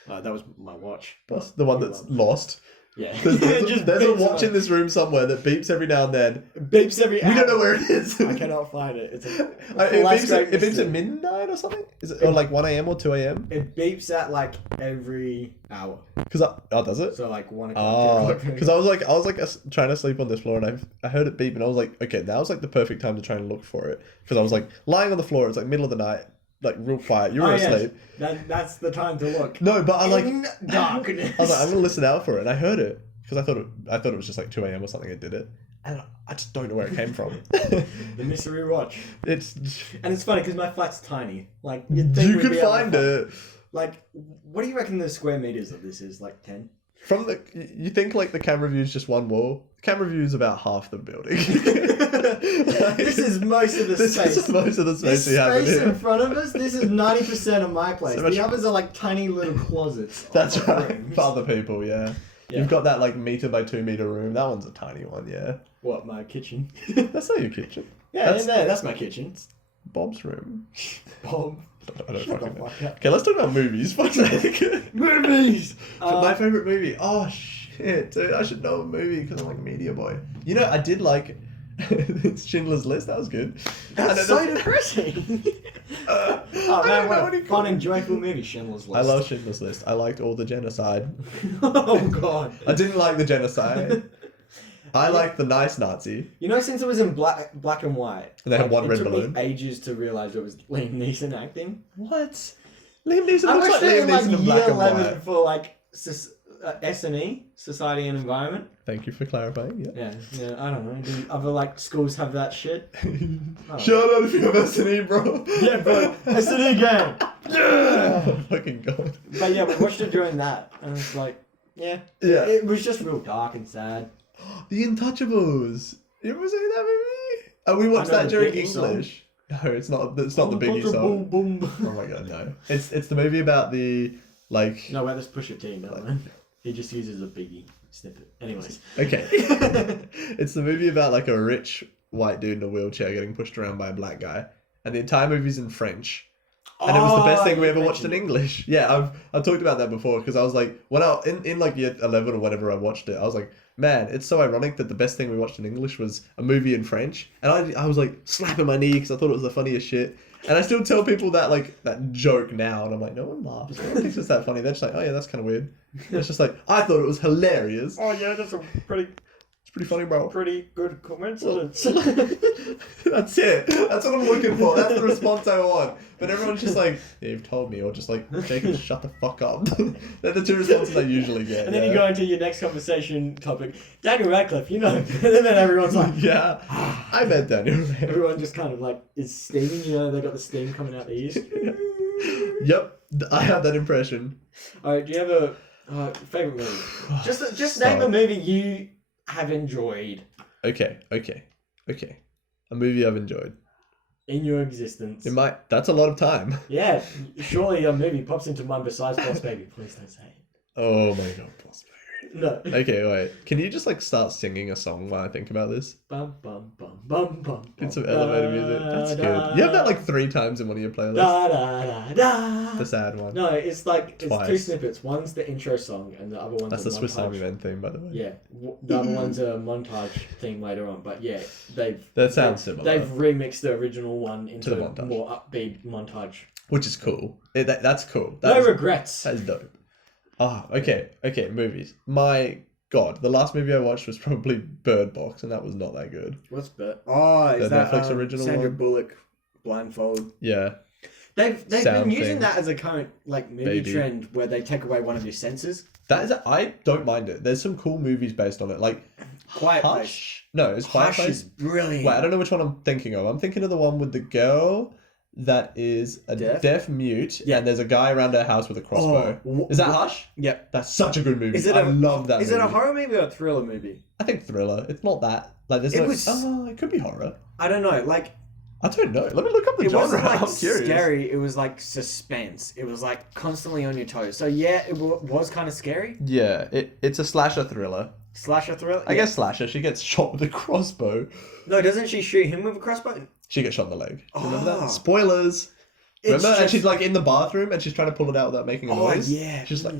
That was my watch. Boss, the one that's lost. Yeah. There's a watch in this room somewhere that beeps every now and then. Beeps every hour. We don't know where it is. I cannot find it. It's it beeps at midnight or something? Is it or like 1 a.m. or 2 a.m.? It beeps at like every hour. Does it? So like 1 o'clock. o'clock. Because I was like trying to sleep on this floor and I heard it beep and I was like, okay, now's like the perfect time to try and look for it. Because I was like lying on the floor. It's like middle of the night. Like real quiet. You were asleep. Yes. That's the time to look. No, but darkness. I was like, I'm gonna listen out for it, and I heard it because I thought it was just like 2 a.m. or something. I did it, and I just don't know where it came from. The mystery watch. It's funny because my flat's tiny. Like you could find it. Like, what do you reckon the square meters of this is? Like 10. From you think like the camera view is just one wall? The camera view is about half the building. This is most of the space. This is most of the space we have in here. here. In front of us, this is 90% of my place. The others are like tiny little closets. That's right. For other people, yeah. You've got that like meter by 2 meter room. That one's a tiny one, yeah. What, my kitchen? That's not your kitchen. Yeah, that's my kitchen. Bob's room. Bob. I don't fucking know. Okay, let's talk about movies. Movies! My favourite movie. Oh, shit. Dude, I should know a movie because I'm like a media boy. You know, I did like Schindler's List. That was good. That's so depressing. Oh man, what a fun and joyful movie, Schindler's List. I love Schindler's List. I liked all the genocide. Oh, God. I didn't like the genocide. I like the nice Nazi. You know, since it was in black and white, and they had one red balloon. It took me ages to realise it was Liam Neeson acting. What? Liam Neeson looks like Liam Neeson in black and white. year 11 for like S&E, Society and Environment. Thank you for clarifying. Yeah, I don't know. Do other like schools have that shit? Shout out if you have S&E, bro. Yeah, bro. S&E gang. Yeah. Oh, fucking God. But yeah, we watched it during that, and it's like, yeah. It was just real dark and sad. The Untouchables. You ever seen that movie? Oh, we watched that during English. No, it's not the Biggie song. Oh my God, no. It's the movie about the like. No, where this Pusha T, no man. He just uses a Biggie snippet. Anyways. Okay. It's the movie about like a rich white dude in a wheelchair getting pushed around by a black guy, and the entire movie's in French. And it was the best thing we ever watched in English. Yeah, I've talked about that before because I was like, when I in like year 11 or whatever I watched it, I was like, man, it's so ironic that the best thing we watched in English was a movie in French. And I was like slapping my knee because I thought it was the funniest shit. And I still tell people that joke now, and I'm like, no one laughs. No one thinks it's that funny. They're just like, oh yeah, that's kind of weird. And it's just like, I thought it was hilarious. Oh yeah, that's a pretty funny, bro. Pretty good coincidence. That's it. That's what I'm looking for. That's the response I want. But everyone's just like, yeah, you've told me, or just like, Jacob, shut the fuck up. They're the two responses I usually get. And then you go into your next conversation topic, Daniel Radcliffe, you know. And then everyone's like, yeah, I met Daniel Radcliffe. Everyone just kind of like is steaming, you know, they got the steam coming out the ears. Yep, I have that impression. Alright, do you have a favourite movie? Just name a movie you have enjoyed. Okay. A movie I've enjoyed. In your existence. That's a lot of time. Yeah, surely a movie pops into mind besides Boss Baby. Please don't say it. Oh my God, Boss Baby. No. Okay, wait. Can you just like start singing a song while I think about this? Bum, bum, bum, bum, bum, Get some bum, elevator music. That's da, good. You have that like 3 times in one of your playlists. Da, da, da, da. The sad one. No, it's like it's 2 Twice. snippets. One's the intro song, and the other one's That's a the Swiss montage. Army Man theme, by the way. Yeah, the other one's a montage theme later on. But yeah, That sounds similar. They've remixed the original one into the a montage. more upbeat montage. Which is cool. That's cool. No That's, regrets. That's dope. Okay, movies. My God, the last movie I watched was probably Bird Box, and that was not that good. What's Bert? Oh, is The that Netflix original Sandra one? Bullock blindfold? Yeah. They've Sound been using thing. that as a current like movie Baby. trend where they take away one of your senses. I don't mind it. There's some cool movies based on it, like Quiet Place. Hush. No, it's Quiet Hush Place. is brilliant. Wait, I don't know which one I'm thinking of. I'm thinking of the one with the girl that is a deaf mute, Yeah. and there's a guy around her house with a crossbow. Is that Hush? Yep. That's such a good movie. Is it I love that Is movie. it a horror movie or a thriller movie? I think thriller. It's not that. Like, there's it could be horror. I don't know. Like, I don't know. Let me look up the it genre. wasn't like I'm curious. scary. It was like suspense. It was like constantly on your toes. So yeah, it was kind of scary. Yeah, it's a slasher thriller. Slasher thriller. I guess slasher. She gets shot with a crossbow. No, doesn't she shoot him with a crossbow? She gets shot in the leg. Remember Oh. that? Spoilers. It's Remember? And just- she's like in the bathroom and she's trying to pull it out without making a noise. Yeah. She's like,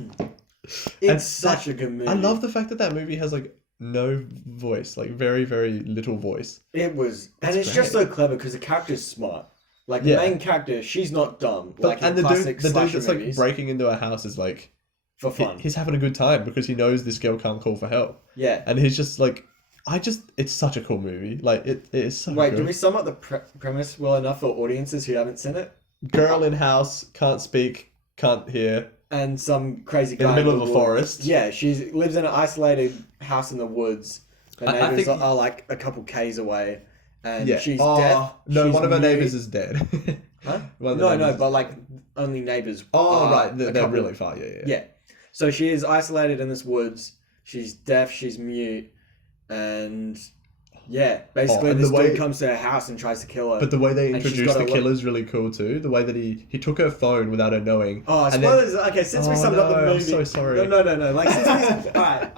It's such a good movie. I love the fact that that movie has like no voice, like very, very little voice. It was, and It's it's just so clever because the character's smart. Like the Yeah. main character, she's not dumb. But, like and in the dude classic that's slasher like movies, breaking into a house is like, for fun. he's having a good time because he knows this girl can't call for help. Yeah. And he's just like, it's such a cool movie. Like it is so Wait, good. do we sum up the premise well enough for audiences who haven't seen it? Girl in house, can't speak, can't hear. And some crazy guy In the middle of a woods. forest. Yeah, she lives in an isolated house in the woods. Her I neighbors think- are like a couple k's away, and Yeah. she's Oh, deaf. no, she's one of her mute. neighbors is dead. Huh? One of the No, neighbors- but like only neighbors. Oh, are right. a They're couple- really far. Yeah. Yeah. So she is isolated in this woods. She's deaf. She's mute, and yeah, basically and this the way- dude comes to her house and tries to kill her. But the way they And she's introduced got the a killer is really cool too. The way that he took her phone without her knowing. Oh, and spoilers! Okay, since we Oh, summed up the no, movie. I'm so sorry. No. Like, since we... alright.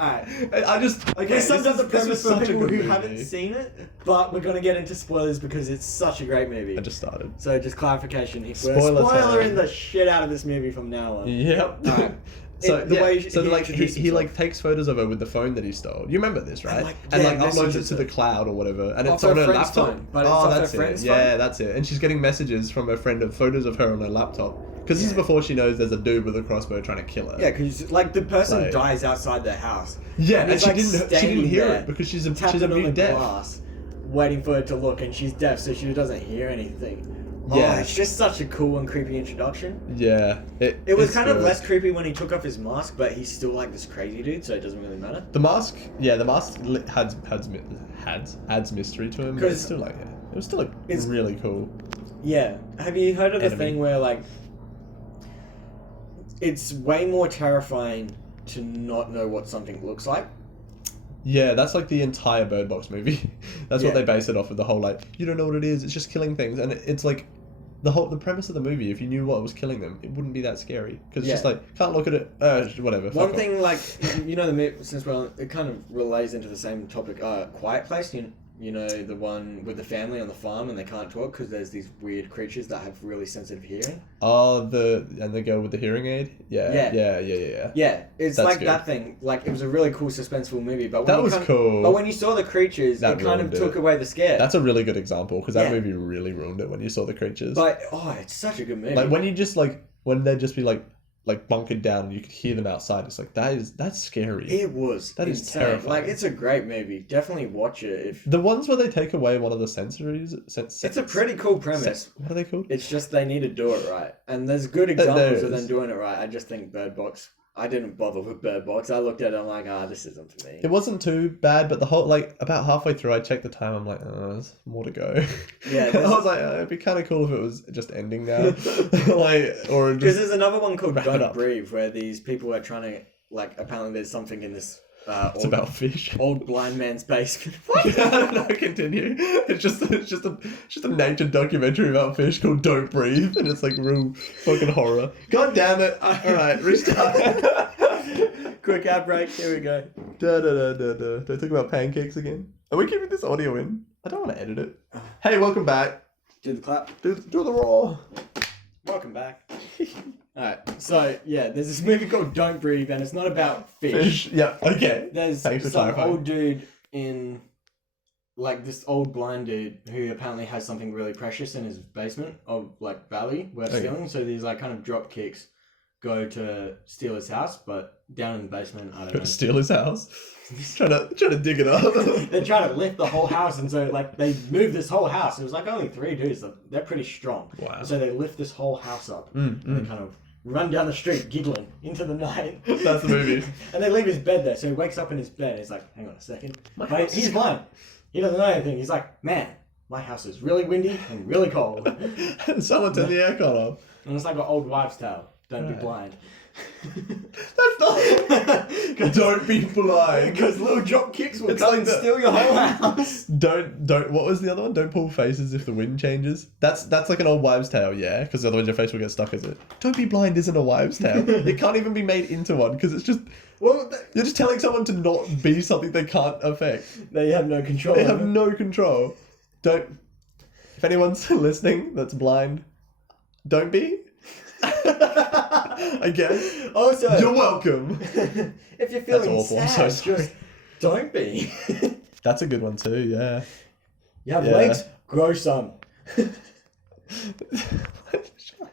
I just Okay, summed up the premise for people who movie. haven't seen it, but we're gonna get into spoilers because it's such a great movie. I just started. So just clarification: we're Spoiler spoilering time. the shit out of this movie from now on. Yep. Alright. So The way he like introduced he himself. like takes photos of her with the phone that he stole. You remember this, right? like, And yeah, like uploads it messages to her. the cloud or whatever, and Off it's her on her friend's laptop. phone, but it's Oh, off her that's it. friend's Yeah, phone? that's it. And she's getting messages from her friend of photos of her on her laptop because this is Yeah. before she knows there's a dude with a crossbow trying to kill her. Yeah, because like the person Like- dies outside their house. Yeah, And and he's, she like, didn't standing hear there, it because she's tapping a on the mute deaf. glass, waiting for her to look, and she's deaf, so she doesn't hear anything. Yeah. Oh, it's just such a cool and creepy introduction. Yeah, It was it's kind of good. less creepy when he took off his mask, but he's still like this crazy dude, so it doesn't really matter. The mask adds mystery to him, but it's 'Cause still like it was still like it's- really cool. Yeah. Have you heard of the Enemy. thing where like it's way more terrifying to not know what something looks like? Yeah, that's like the entire Bird Box movie. That's Yeah. what they base it off of. The whole like you don't know what it is. It's just killing things, and it's like the premise of the movie. If you knew what was killing them, it wouldn't be that scary because it's just Yeah. like can't look at it. Whatever. One fuck off. thing, like, you know, the movie, since it kind of relays into the same topic, Quiet Place, you know, the one with the family on the farm and they can't talk because there's these weird creatures that have really sensitive hearing. Oh, the girl with the hearing aid. Yeah. Yeah, it's That's like good. that thing. Like, it was a really cool, suspenseful movie, but when That you was kind of- cool. But when you saw the creatures, That it kind of ruined took it. away the scare. That's a really good example because that Yeah. movie really ruined it when you saw the creatures. But, oh, it's such a good movie. Like when you just when they'd just be like bunkered down and you could hear them outside. It's like that's scary. It was That is insane. terrifying. Like, it's a great movie. Definitely watch it. If The ones where they take away one of the sensories. It's a pretty cool premise. What are they called? It's just they need to do it right. And there's good There examples of is. them doing it right. I just think Bird Box. I didn't bother with Bird Box. I looked at it, I'm like, this isn't for me. It wasn't too bad, but the whole about halfway through, I checked the time. I'm like, there's more to go. Yeah, I was like, it'd be kind of cool if it was just ending now, or Because just there's another one called wrap it Don't up. Breathe, where these people are trying to, apparently there's something in this it's about fish. old blind man's basement. No, continue. It's just a nature documentary about fish called Don't Breathe, and it's like real fucking horror. God damn it! All right, restart. Quick ad break. Here we go. Don't talk about pancakes again. Are we keeping this audio in? I don't want to edit it. Hey, welcome back. Do the clap. Do the raw. Welcome back. Alright, so yeah, there's this movie called Don't Breathe, and it's not about fish. Yeah, okay. There's Thanks for some clarifying. old dude in, like, this old blind dude who apparently has something really precious in his basement of, like, valley worth stealing. So these, like, kind of drop kicks go to steal his house, but down in the basement, I don't Go know. to steal his house. trying to dig it up. They're trying to lift the whole house, and so, like, they moved this whole house. It was, like, only 3 dudes. They're pretty strong. Wow. So they lift this whole house up, and they kind of run down the street giggling into the night. That's the movie. And they leave his bed there, so he wakes up in his bed, and he's like, hang on a second. My But house he's is blind. He doesn't know anything. He's like, man, my house is really windy and really cold. Someone turn the aircon off. And it's like an old wives' tale. Don't be Right. blind. That's not. Don't be blind. Because little drop kicks will It's come like and the- steal your whole house. Don't. What was the other one? Don't pull faces if the wind changes. That's like an old wives' tale, yeah. Because otherwise your face will get stuck. Is it? Don't be blind isn't a wives' tale. It can't even be made into one because it's just. Well, You're just telling someone to not be something they can't affect. they have no control. They over have it. no control. Don't. If anyone's listening that's blind, don't be. I guess. Also, You're welcome. if you're feeling awful. I'm sad, so sorry. just don't be. That's a good one too. Yeah. You have Yeah. legs? Grow some.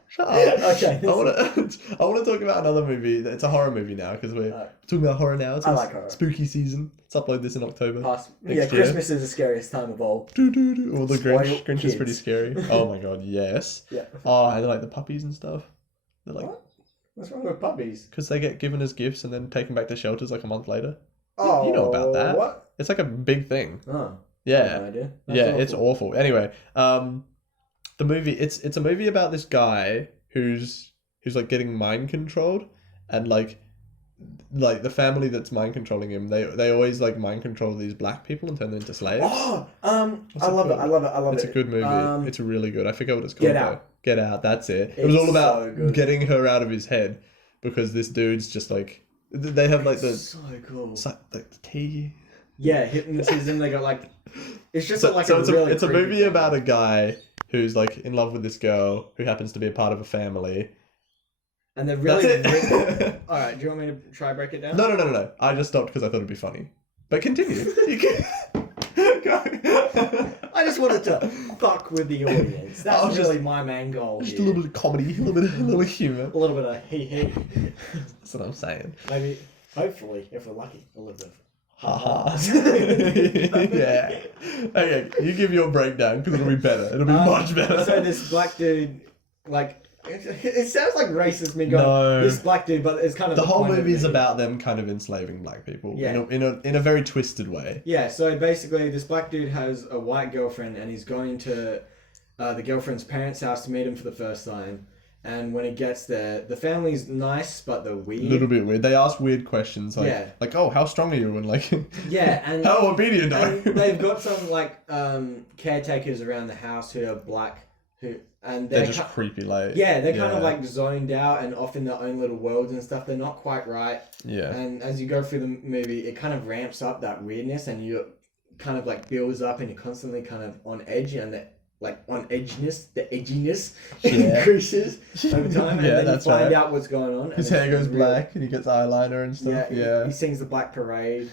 Shut up. Okay. I want to talk about another movie. It's a horror movie now because we're talking about horror now. It's I like horror. spooky season. Let's upload this in October. Pass. Next Yeah, year. Christmas is the scariest time of all. Well, the Spoiled Grinch is kids. pretty scary. Oh my god, yes. Yeah. Oh, and like the puppies and stuff. They're like, What? What's wrong with puppies? because they get given as gifts and then taken back to shelters like a month later. Oh, You know about that. What? It's like a big thing. Oh, Yeah. no idea. That's Yeah, awful. it's awful. Anyway, the movie it's a movie about this guy who's like getting mind controlled, and like the family that's mind controlling him, they always like mind control these black people and turn them into slaves. Oh, What's I it love it. called? I love it. I love It's it. a good movie. It's really good. I forget what it's called. Get though. Out. Get Out. That's it. It was It's all about so good. getting her out of his head because this dude's just like they have like the so cool. the tea. Yeah, hypnotism. They got like, it's just So, like so a it's really. a creepy movie thing. about a guy who's like in love with this girl who happens to be a part of a family. And they're really. That's it. All right. Do you want me to try break it down? No. I just stopped because I thought it'd be funny. But continue. You can... Go. I just wanted to fuck with the audience. I was That's just- really my main goal. Just a here. little bit of comedy, a little humor. A little bit of hee hee. That's what I'm saying. Maybe, hopefully, if we're lucky, a little bit of Ha Yeah. Okay, you give your breakdown because it'll be better. It'll be much better. So this black dude, like, it sounds like racist me going, No. this black dude, but it's kind of The whole point of movie is it. about them kind of enslaving black people Yeah. in a very twisted way. Yeah, so basically this black dude has a white girlfriend and he's going to the girlfriend's parents' house to meet him for the first time. And when he gets there, the family's nice, but they're A weird. little bit weird. They ask weird questions like, Yeah. oh, how strong are you? And like, Yeah, and how obedient are and you? they've got some like caretakers around the house who are black, and They're just creepy, like. yeah, they're kind of like zoned out and off in their own little worlds and stuff. They're not quite right. Yeah. And as you go through the movie, it kind of ramps up that weirdness, and you kind of like builds up, and you're constantly kind of on edge, and the edginess Yeah. increases over time, and Yeah, then you that's find right. out what's going on. His and hair it's goes really- black and he gets eyeliner and stuff. Yeah. He sings the Black Parade.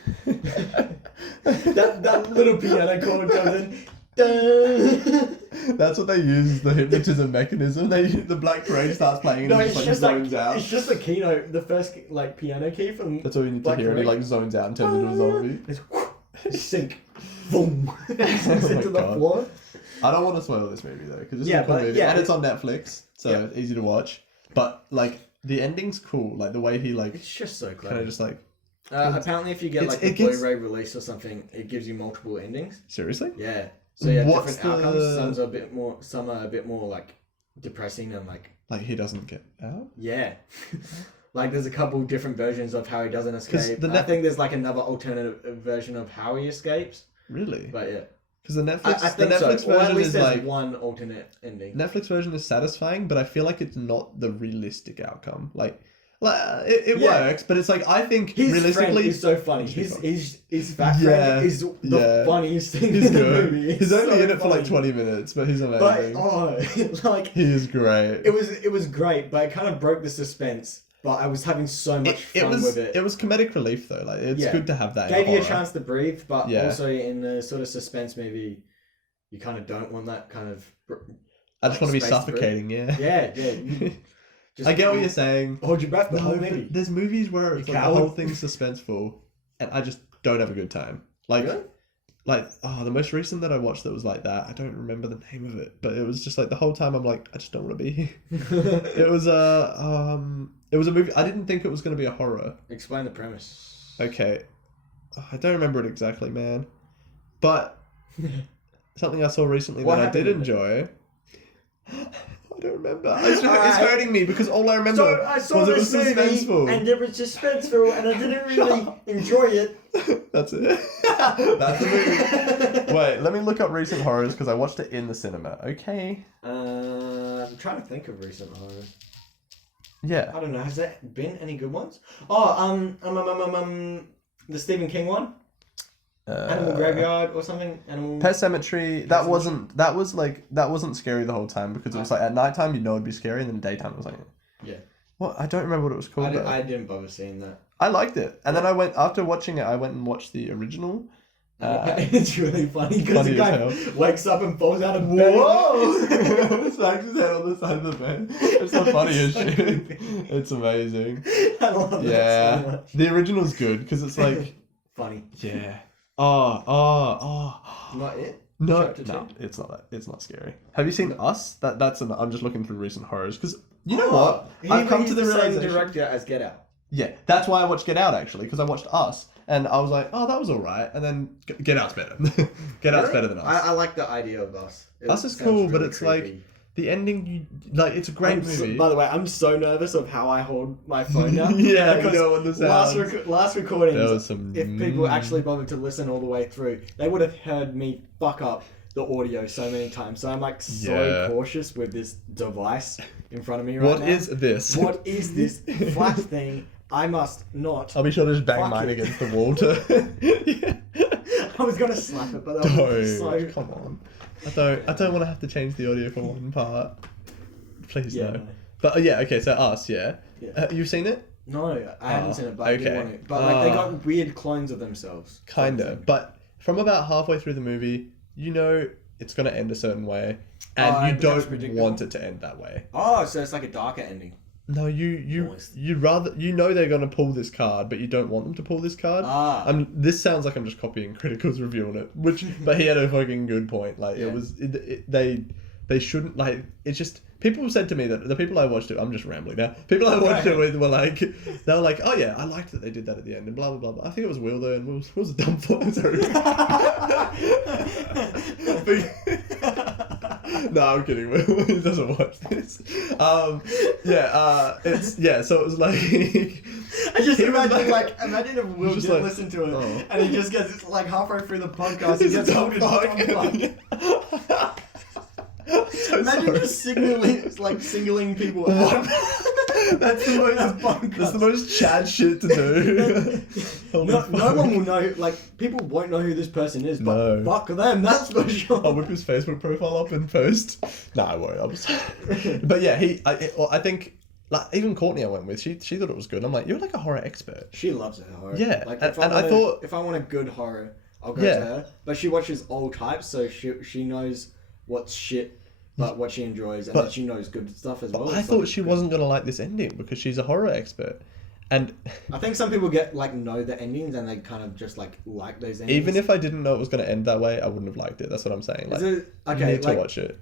that little piano chord comes in. Dun. That's what they use as the hypnotism mechanism. The Black Parade starts playing and No, he it's just just like like zones out. it's just the keynote, the first like piano key from. That's all you need to Black hear, and he Parade. like zones out and turns into a zombie. It's sync, boom, sinks Oh my into the God. floor. I don't want to spoil this movie though, because this Yeah, is a cool but- movie, yeah, and it's on Netflix, so Yeah. it's easy to watch. But like the ending's cool, like the way he like It's just so kind clever. of just like Apparently, if you get like the it gets- Blu-ray release or something, it gives you multiple endings. seriously. Yeah. So yeah, What's different the- outcomes. Some are a bit more like depressing and like Like he doesn't get out. yeah. Like there's a couple different versions of how he doesn't 'Cause escape. the I think there's like another alternative version of how he escapes. Really? But yeah, Because the Netflix, I think the Netflix so. Or at version least is there's like one alternate ending. Netflix version is satisfying, but I feel like it's not the realistic outcome. Like Like it Yeah. works, but it's like I think His friend realistically, is so funny. His fat Yeah, friend is the funniest thing he's in the good. movie. He's only so in it for like funny. 20 minutes, but he's amazing. But like He is great. it was great, but it kind of broke the suspense. But I was having so much fun with it. It was comedic relief though. Like it's good to have that. Gave in you a horror. chance to breathe, but Yeah. also in a sort of suspense movie, you kind of don't want that kind of. I just want to be space to breathe. suffocating. Yeah. Yeah, yeah. Just I get what you're saying. Hold your breath the whole No, movie. but there's movies where it's You like the coward. whole thing's suspenseful, and I just don't have a good time. Like, Really? the most recent that I watched that was like that. I don't remember the name of it, but it was just like the whole time I'm like, I just don't want to be here. It was a movie. I didn't think it was going to be a horror. Explain the premise. Okay, I don't remember it exactly, man, but something I saw recently What that I did happened with enjoy. I don't remember. It's hurting me because all I remember So I saw was it this was movie, suspenseful. and it was suspenseful, and I didn't really enjoy it. That's it. That's the movie. Wait, let me look up recent horrors because I watched it in the cinema. Okay. I'm trying to think of recent horrors. Yeah. I don't know. Has there been any good ones? Oh, the Stephen King one, Animal Graveyard or something. Pet Cemetery. That wasn't scary the whole time because it was like at nighttime you know it'd be scary and then daytime it was like. Yeah. What? I don't remember what it was called. I didn't bother seeing that. I liked it, and then after watching it. I went and watched the original. It's really funny because Funny the as guy hell. wakes up and falls out of bed. Whoa! Smacks his head on the side of the bed. It's so funny as So shit. creepy. It's amazing. I love that so Yeah, much. the original's good because it's like, Funny. yeah. Not it? No, Chapter no, two? it's not that. It's not scary. Have you seen Us? I'm just looking through recent horrors because you know what? I've come to the same realization. director as Get Out. Yeah, that's why I watched Get Out actually because I watched Us and I was like, oh, that was alright, and then Get Out's better. Get Out's better than Us. I like the idea of Us. Us is cool, but it's like the ending. It's a great movie. By the way, I'm so nervous of how I hold my phone now. Yeah, because you know what the sounds. last recordings, There was some. if people actually bothered to listen all the way through, they would have heard me fuck up the audio so many times. So I'm like so cautious with this device in front of me right now. What is this? What is this flash thing? I must not. I'll be sure to just bang Fuck mine it. against the wall to. Yeah. I was gonna slap it, but that was so. Come on. I don't want to have to change the audio for one part. Please Yeah. no. But yeah, okay. So Us, yeah. Yeah. You've seen it? No, I haven't seen it, but I okay. do want it. But like they got weird clones of themselves. Kinda, but from about halfway through the movie, you know it's gonna end a certain way, and you it becomes don't predictable. want it to end that way. Oh, so it's like a darker ending. No, you'd Almost. rather they're gonna pull this card, but you don't want them to pull this card. This sounds like I'm just copying Critical's review on it, but he had a fucking good point. Like they shouldn't like. It's just people said to me that the people I watched it. I'm just rambling now. People I watched it with were like, they were like, oh yeah, I liked that they did that at the end and blah blah blah. Blah. I think it was Will though, and Will was a dumb fuck. Sorry. No, I'm kidding. Will he doesn't watch this. So it was like. I just He was imagine like- imagine if Will just didn't like, listen to it oh. and he just gets like halfway through the podcast, he He's a gets dumb told fuck. to dumb fuck. So Imagine sorry. just singling people out. That's That's the most Chad shit to do. Holy No fuck. one will know. Like people won't know who this person is, but No. fuck them. That's for sure. I'll whip his Facebook profile up and post. No, I won't. I'm sorry. But yeah, I think like even Courtney I went with, she thought it was good. I'm like, you're like a horror expert. She loves her horror. Yeah, Like and I I thought- if I want a good horror, I'll go Yeah. to her. But she watches all types, so she knows what's shit, but what she enjoys, and But- then she knows good stuff as But well. I It's thought like she good. wasn't gonna like this ending because she's a horror expert, and I think some people know the endings and they kind of just like those endings. even if I didn't know it was gonna end that way, I wouldn't have liked it. That's what I'm saying. Like, Is it, you okay, need to like watch it.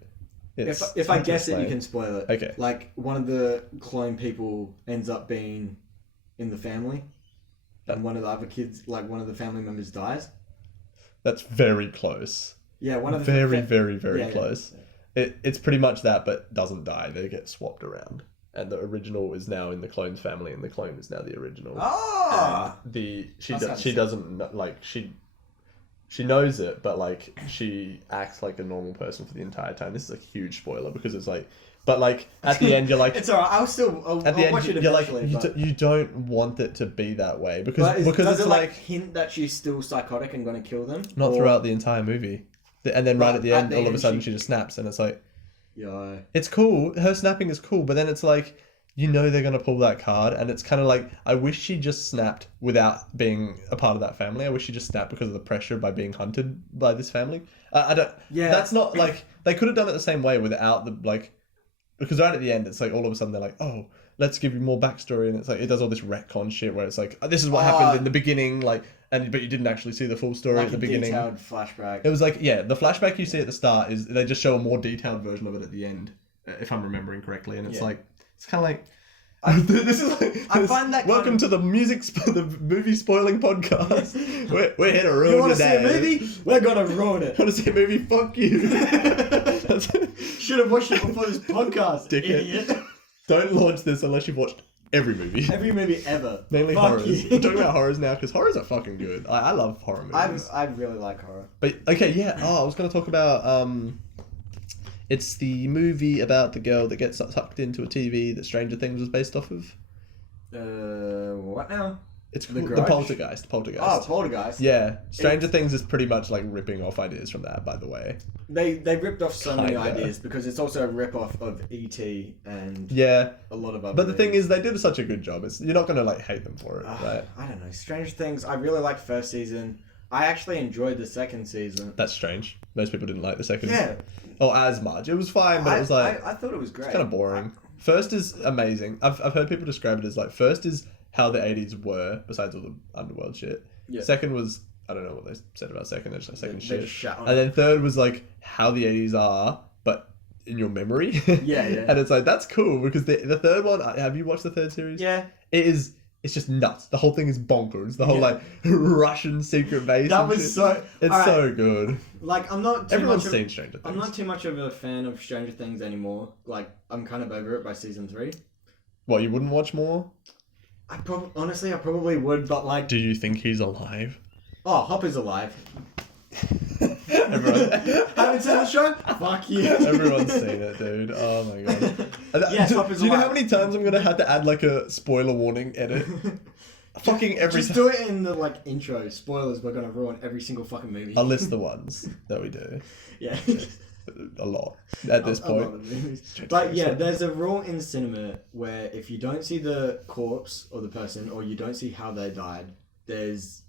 if I guess it, you can spoil it. Okay. Like one of the clone people ends up being in the family, and one of the other kids, like one of the family members, dies. That's very close. Yeah, one of the Very, fa- very, very Yeah, yeah, close. yeah. It's pretty much that, but doesn't die. They get swapped around, and the original is now in the clone's family, and the clone is now the original. Ah, And she That sounds sick. doesn't like she. She knows it, but like she acts like a normal person for the entire time. This is a huge spoiler because it's like, but like at the end you're like, it's alright. I'll watch it you're like eventually. you don't want it to be that way because does it's it like hint that she's still psychotic and gonna kill them? not throughout the entire movie, and then right at the end, all of a sudden she just snaps, and it's like, yeah, it's cool. Her snapping is cool, but then it's like, you know they're gonna pull that card, and it's kind of like, I wish she just snapped without being a part of that family. I wish she just snapped because of the pressure by being hunted by this family. I don't. Yeah, that's not like they could have done it the same way without the like, because right at the end it's like all of a sudden they're like, oh, let's give you more backstory, and it's like it does all this retcon shit where it's like, this is what happened in the beginning, like, but you didn't actually see the full story like at the beginning. Detailed flashback. It was like, yeah, the flashback you see at the start is they just show a more detailed version of it at the end, if I'm remembering correctly, and it's like, it's kind of like. This is like, I find that welcome to the the movie spoiling podcast. We're here to ruin You want to your see a day. movie? We're gonna ruin it. Want to see a movie? Fuck you. Should have watched it before this podcast, Dickhead. idiot. Don't launch this unless you've watched every movie. Every movie ever. Mainly Fuck horrors. you. We're talking about horrors now because horrors are fucking good. I love horror movies. I really like horror. But okay, yeah. Oh, I was gonna talk about it's the movie about the girl that gets sucked into a TV that Stranger Things was based off of. What now? It's The the Grudge? Poltergeist. Oh, Poltergeist. Yeah, Stranger Things is pretty much like ripping off ideas from that, by the way. They ripped off so many Kinda. ideas because it's also a rip off of E.T. and Yeah, a lot of other. but the thing movies. is, they did such a good job. You're not gonna like hate them for it, right? I don't know. Stranger Things. I really liked first season. I actually enjoyed the second season. That's strange. Most people didn't like the second. Yeah. Or as much. It was fine, but it was like I thought it was great. it's kind of boring. First is amazing. I've heard people describe it as like, first is how the 80s were, besides all the underworld shit. Yeah. Second was, I don't know what they said about second. They're just like second They shit. just shat on And it. then third was like how the 80s are, but in your memory. Yeah. And it's like, that's cool because the third one, have you watched the third series? Yeah. It's just nuts. The whole thing is bonkers. The whole like Russian secret base. That and was shit. so. It's alright, so good. Like I'm not. Too Everyone's much of, seen Stranger Things. I'm not too much of a fan of Stranger Things anymore. Like I'm kind of over it by season 3. What, you wouldn't watch more? Honestly, I probably would, but like. Do you think he's alive? Oh, Hopper's alive. Everyone, Haven't seen the show? Fuck you. everyone's seen it, dude. Oh my god. Yes, do Hopper's you know how alive. many times I'm gonna have to add like a spoiler warning edit? Fucking every Just time. do it in the like intro. Spoilers. We're gonna ruin every single fucking movie. I'll list the ones that we do. Yeah. A lot at this I love point. the movies. Like yeah, there's a rule in cinema where if you don't see the corpse or the person, or you don't see how they died, there's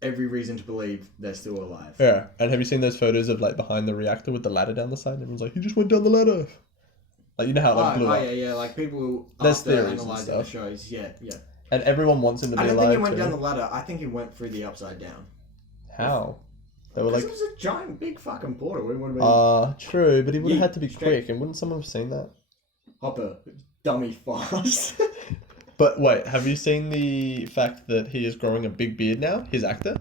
every reason to believe they're still alive. Yeah, and have you seen those photos of like behind the reactor with the ladder down the side? And everyone's like, he just went down the ladder. Like, you know how it like, blew up. Yeah. Like people There's after theories and analyzing the stuff. shows. Yeah. And everyone wants him to be I don't alive think he went too. down the ladder. I think he went through the upside down. How? They were Because like, it was a giant, big fucking portal. It would have been true, but he would have Yeah, had to be straight. quick, and wouldn't someone have seen that? Hopper, dummy fast. But wait, have you seen the fact that he is growing a big beard now? His actor?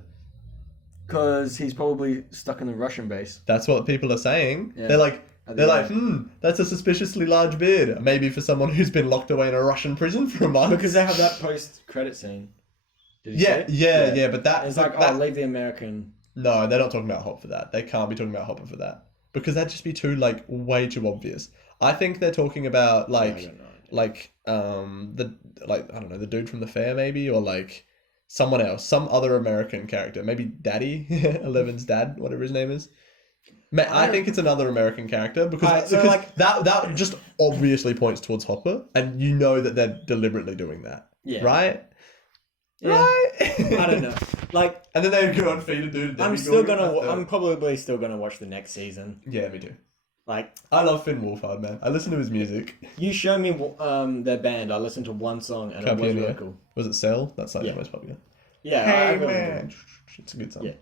Because he's probably stuck in the Russian base. That's what people are saying. Yeah. They're like, I think that's a suspiciously large beard. Maybe for someone who's been locked away in a Russian prison for a month. Because they have that post-credit scene. Did you see Yeah, it? yeah, but that... It's like, that, leave the American... No, they're not talking about Hop for that. They can't be talking about Hopper for that. Because that'd just be too, like, way too obvious. I think they're talking about, like... I don't know. Like, I don't know, the dude from the fair, maybe? Or, like, someone else. Some other American character. Maybe Daddy? Eleven's dad, whatever his name is. I think it's another American character because that just obviously points towards Hopper, and you know that they're deliberately doing that, right? Yeah. Right? I don't know. Like, and then they go and feed a dude. I'm probably still gonna watch the next season. Yeah, me too. Like, I love Finn Wolfhard, man. I listen to his music. you show me their band. I listened to one song and it was really cool. Was it Cell? That's like the most popular. Yeah. Hey I really man, enjoyed it's a good song. Yeah.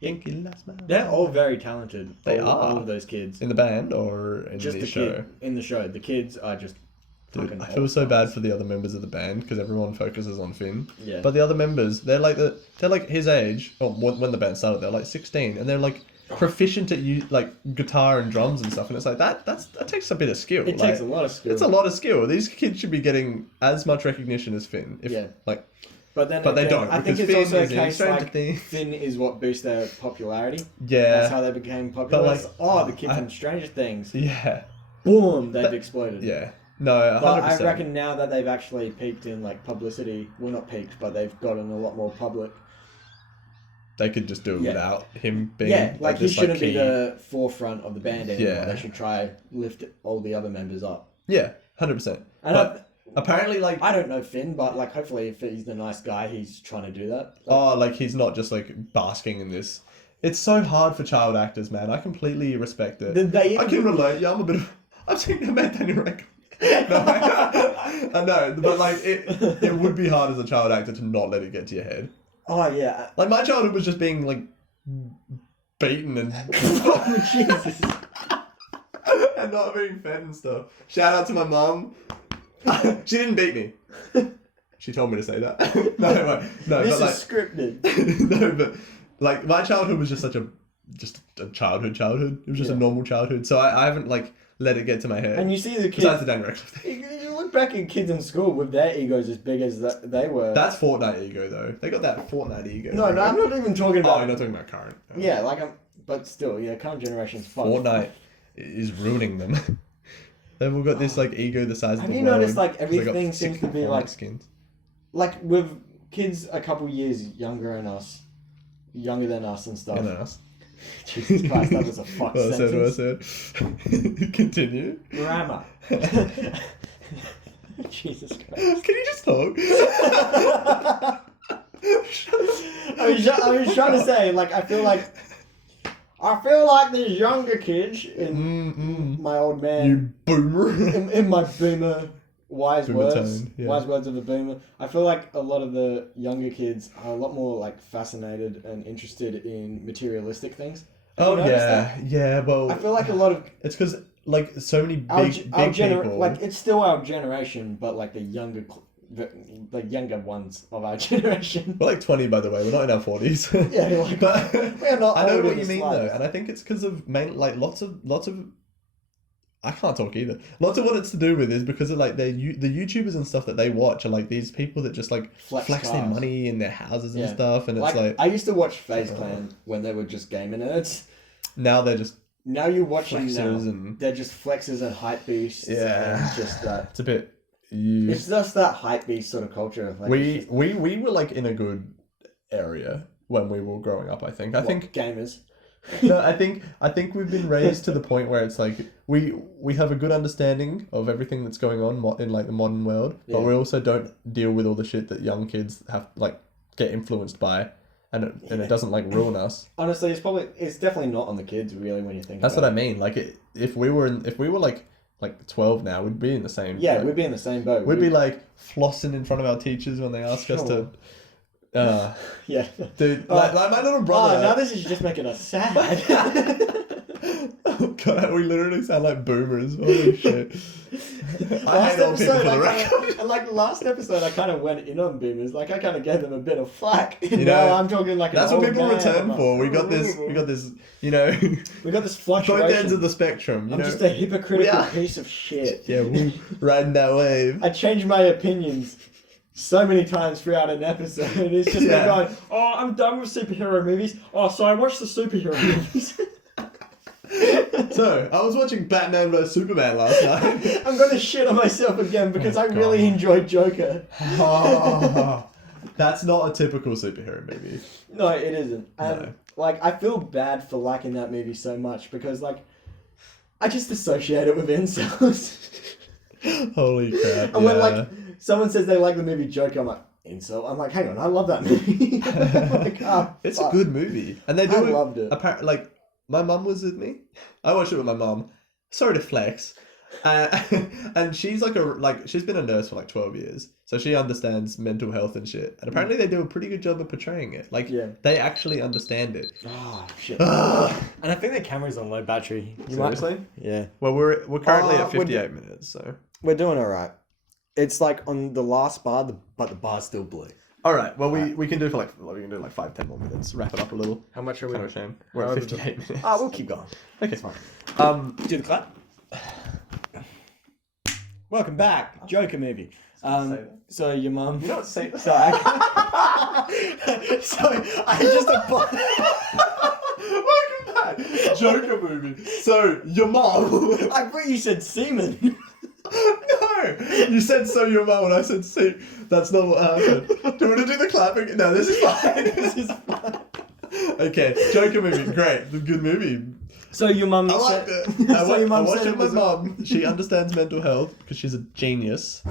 Think you lost my They're all very talented. They all are. of those kids. In the band or in Just the the show? kid in the show. The kids are just. Dude, fucking I feel all so stars. bad for the other members of the band because everyone focuses on Finn. Yeah. But the other members, they're like his age. Or when the band started, they're like 16, and they're like proficient at guitar and drums and stuff. And it's like that takes a bit of skill. It takes a lot of skill. It's a lot of skill. These kids should be getting as much recognition as Finn. But then But they again, don't, I think because it's Finn also a is in case Stranger like Things. Finn is what boosts their popularity. Yeah. That's how they became popular. But, It's, like, the kid from Stranger Things. Yeah. Boom, they've exploded. Yeah. No, 100%. But I reckon now that they've actually peaked in like publicity, well not peaked, but they've gotten a lot more public. They could just do it without him being. Yeah, like he this, shouldn't key. be the forefront of the band anymore. Yeah. They should try lift all the other members up. Yeah, 100%. But apparently, like, I don't know Finn, but like hopefully if he's the nice guy, he's trying to do that. like he's not just like basking in this. It's so hard for child actors, man. I completely respect it. I can relate. Yeah, I'm a bit of. I'm saying about Daniel Radcliffe. No, I know, but like it would be hard as a child actor to not let it get to your head. Oh yeah. Like my childhood was just being like beaten and Oh, Jesus. and not being fed and stuff. Shout out to my mum. She didn't beat me. She told me to say that. No, This but is scripted. no, but like my childhood was just a childhood. It was just a normal childhood. So I haven't like let it get to my head. And you see the kids. Besides the Daniel Radcliffe thing. You look back at kids in school with their egos as big as they were. That's Fortnite ego though. They got that Fortnite ego. No, I'm not even talking about. Oh, you're not talking about current. Yeah, like but still, current generation's fun. Fortnite is ruining them. They've all got this like ego the size of the world. Have you noticed like 'cause they got everything seems to be Fortnite like skins. like with kids a couple years younger than us and stuff. And then us. Jesus Christ, that was a fuck What I sentence. said. Continue. Grammar. Jesus Christ. Can you just talk? I was trying to say, like, I feel like these younger kids in my old man, You boomer. in my boomer wise Boomer words, tone, yeah. wise words of a boomer. I feel like a lot of the younger kids are a lot more like fascinated and interested in materialistic things. Have you noticed that? Yeah. Well, I feel like a lot of it's because like so many our big people. like it's still our generation, but like the younger ones of our generation. We're like 20, by the way. We're not in our 40s. Yeah, like, but we're not. I know old what in you the mean though, slightest. and I think it's because of lots of. I can't talk either. Lots of what it's to do with is because of like the YouTubers and stuff that they watch are like these people that just like flex their money in their houses and stuff, and it's like I used to watch FaZe Clan when they were just gamer nerds. now they're just Now you're watching flexers now. and They're just flexers and hype beasts. Yeah. And just that. it's a bit. It's just that hype beast sort of culture. Like we were like in a good area when we were growing up. I think gamers. no, I think we've been raised to the point where it's like we have a good understanding of everything that's going on in like the modern world, but we also don't deal with all the shit that young kids have like get influenced by, and it doesn't like ruin us. Honestly, it's definitely not on the kids really when you think. That's about what I mean. Like if we were like 12 now, we'd be in the same. Yeah, like, we'd be in the same boat. We'd be like flossing in front of our teachers when they ask us to. Yeah. Dude, like my little brother. Oh, now this is just making us sad. Oh God, we literally sound like boomers. Holy shit. I hate old people for the record. And like the last episode, I kind of went in on boomers. Like I kind of gave them a bit of flack. You know, I'm talking like that's an what old people man. return I'm for. like, We got this, you know, we got this both fluctuation. ends of the spectrum. You I'm know? just a hypocritical Yeah. piece of shit. Yeah, we're riding that wave. I change my opinions so many times throughout an episode. It's just me going, oh, I'm done with superhero movies. Oh, so I watched the superhero movies. So, I was watching Batman vs Superman last night. I'm going to shit on myself again because I really enjoyed Joker. Oh, that's not a typical superhero movie. No, it isn't. And, No. like, I feel bad for liking that movie so much because, like, I just associate it with incels. Holy crap. And when, like, someone says they like the movie Joker, I'm like, incel? I'm like, hang on, I love that movie. Like, it's a good movie. And they do I loved it. Apparently, like, my mum was with me. I watched it with my mum. Sorry to flex. And she's she's been a nurse for like 12 years. So she understands mental health and shit. And apparently they do a pretty good job of portraying it. Like, they actually understand it. Oh, shit. And I think the camera's on low battery. Seriously? Yeah. Well, we're currently at 58 minutes, so. We're doing alright. It's like on the last bar, but the bar's still blue. All right. Well, we can do for like 5-10 more minutes. Wrap it up a little. How much are we? Kind of shame. We're at 58 minutes. Ah, we'll keep going. Okay. It's fine. Do the clap. Welcome back. Joker movie. So your mum. You don't say that. So I just applied. Welcome back. Joker movie. So your mom. I thought you said semen. No, you said so your mum, and I said see. That's not what happened. Do you want to do the clapping? No, this is fine. This is fun. Okay, Joker movie, great, it's a good movie. So your mum. I liked it. I watched it with my mum. She understands mental health because she's a genius.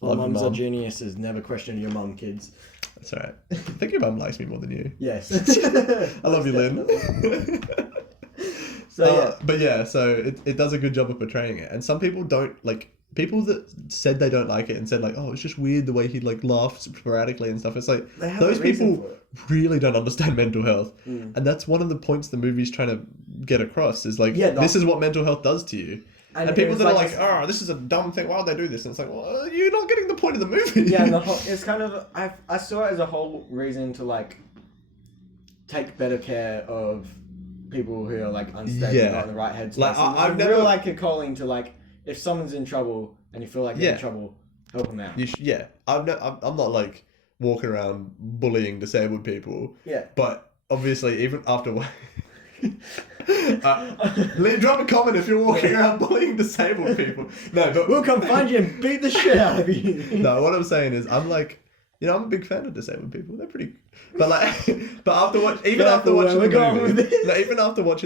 Well, Love your mums are mum. geniuses. Never question your mum, kids. That's alright. I think your mum likes me more than you. Yes. I love you, Lynn. But yeah, so it does a good job of portraying it. And some people don't, like, people that said they don't like it and said, like, oh, it's just weird the way he, like, laughs sporadically and stuff. It's like, those people really don't understand mental health. And that's one of the points the movie's trying to get across is, like, this is what mental health does to you. And people that are like, oh, this is a dumb thing, why would they do this? And it's like, well, you're not getting the point of the movie. Yeah, and it's kind of, I saw it as a whole reason to, like, take better care of people who are, like, unstable, not in the right headspace. Like, I've never never... like a calling to, like, if someone's in trouble and you feel like they're in trouble, help them out. I'm not, like, walking around bullying disabled people. Yeah. But, obviously, even after... drop a comment if you're walking around bullying disabled people. No, but we'll come find you and beat the shit out of you. No, what I'm saying is, I'm like, you know, I'm a big fan of disabled people. They're pretty, but like, but after watching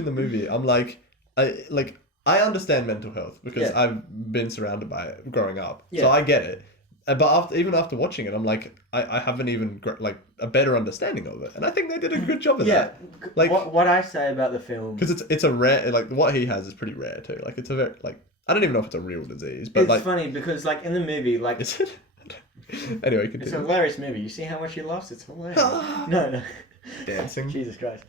the movie, I'm like, I understand mental health because I've been surrounded by it growing up, so I get it. But even after watching it, I'm like, I haven't even like a better understanding of it, and I think they did a good job of that. Like what I say about the film, because it's a rare, like what he has is pretty rare too. Like it's a very, like, I don't even know if it's a real disease, but it's funny because like in the movie, like is it? Anyway, continue. It's a hilarious movie. You see how much he laughs? It's hilarious. No. Dancing. Jesus Christ.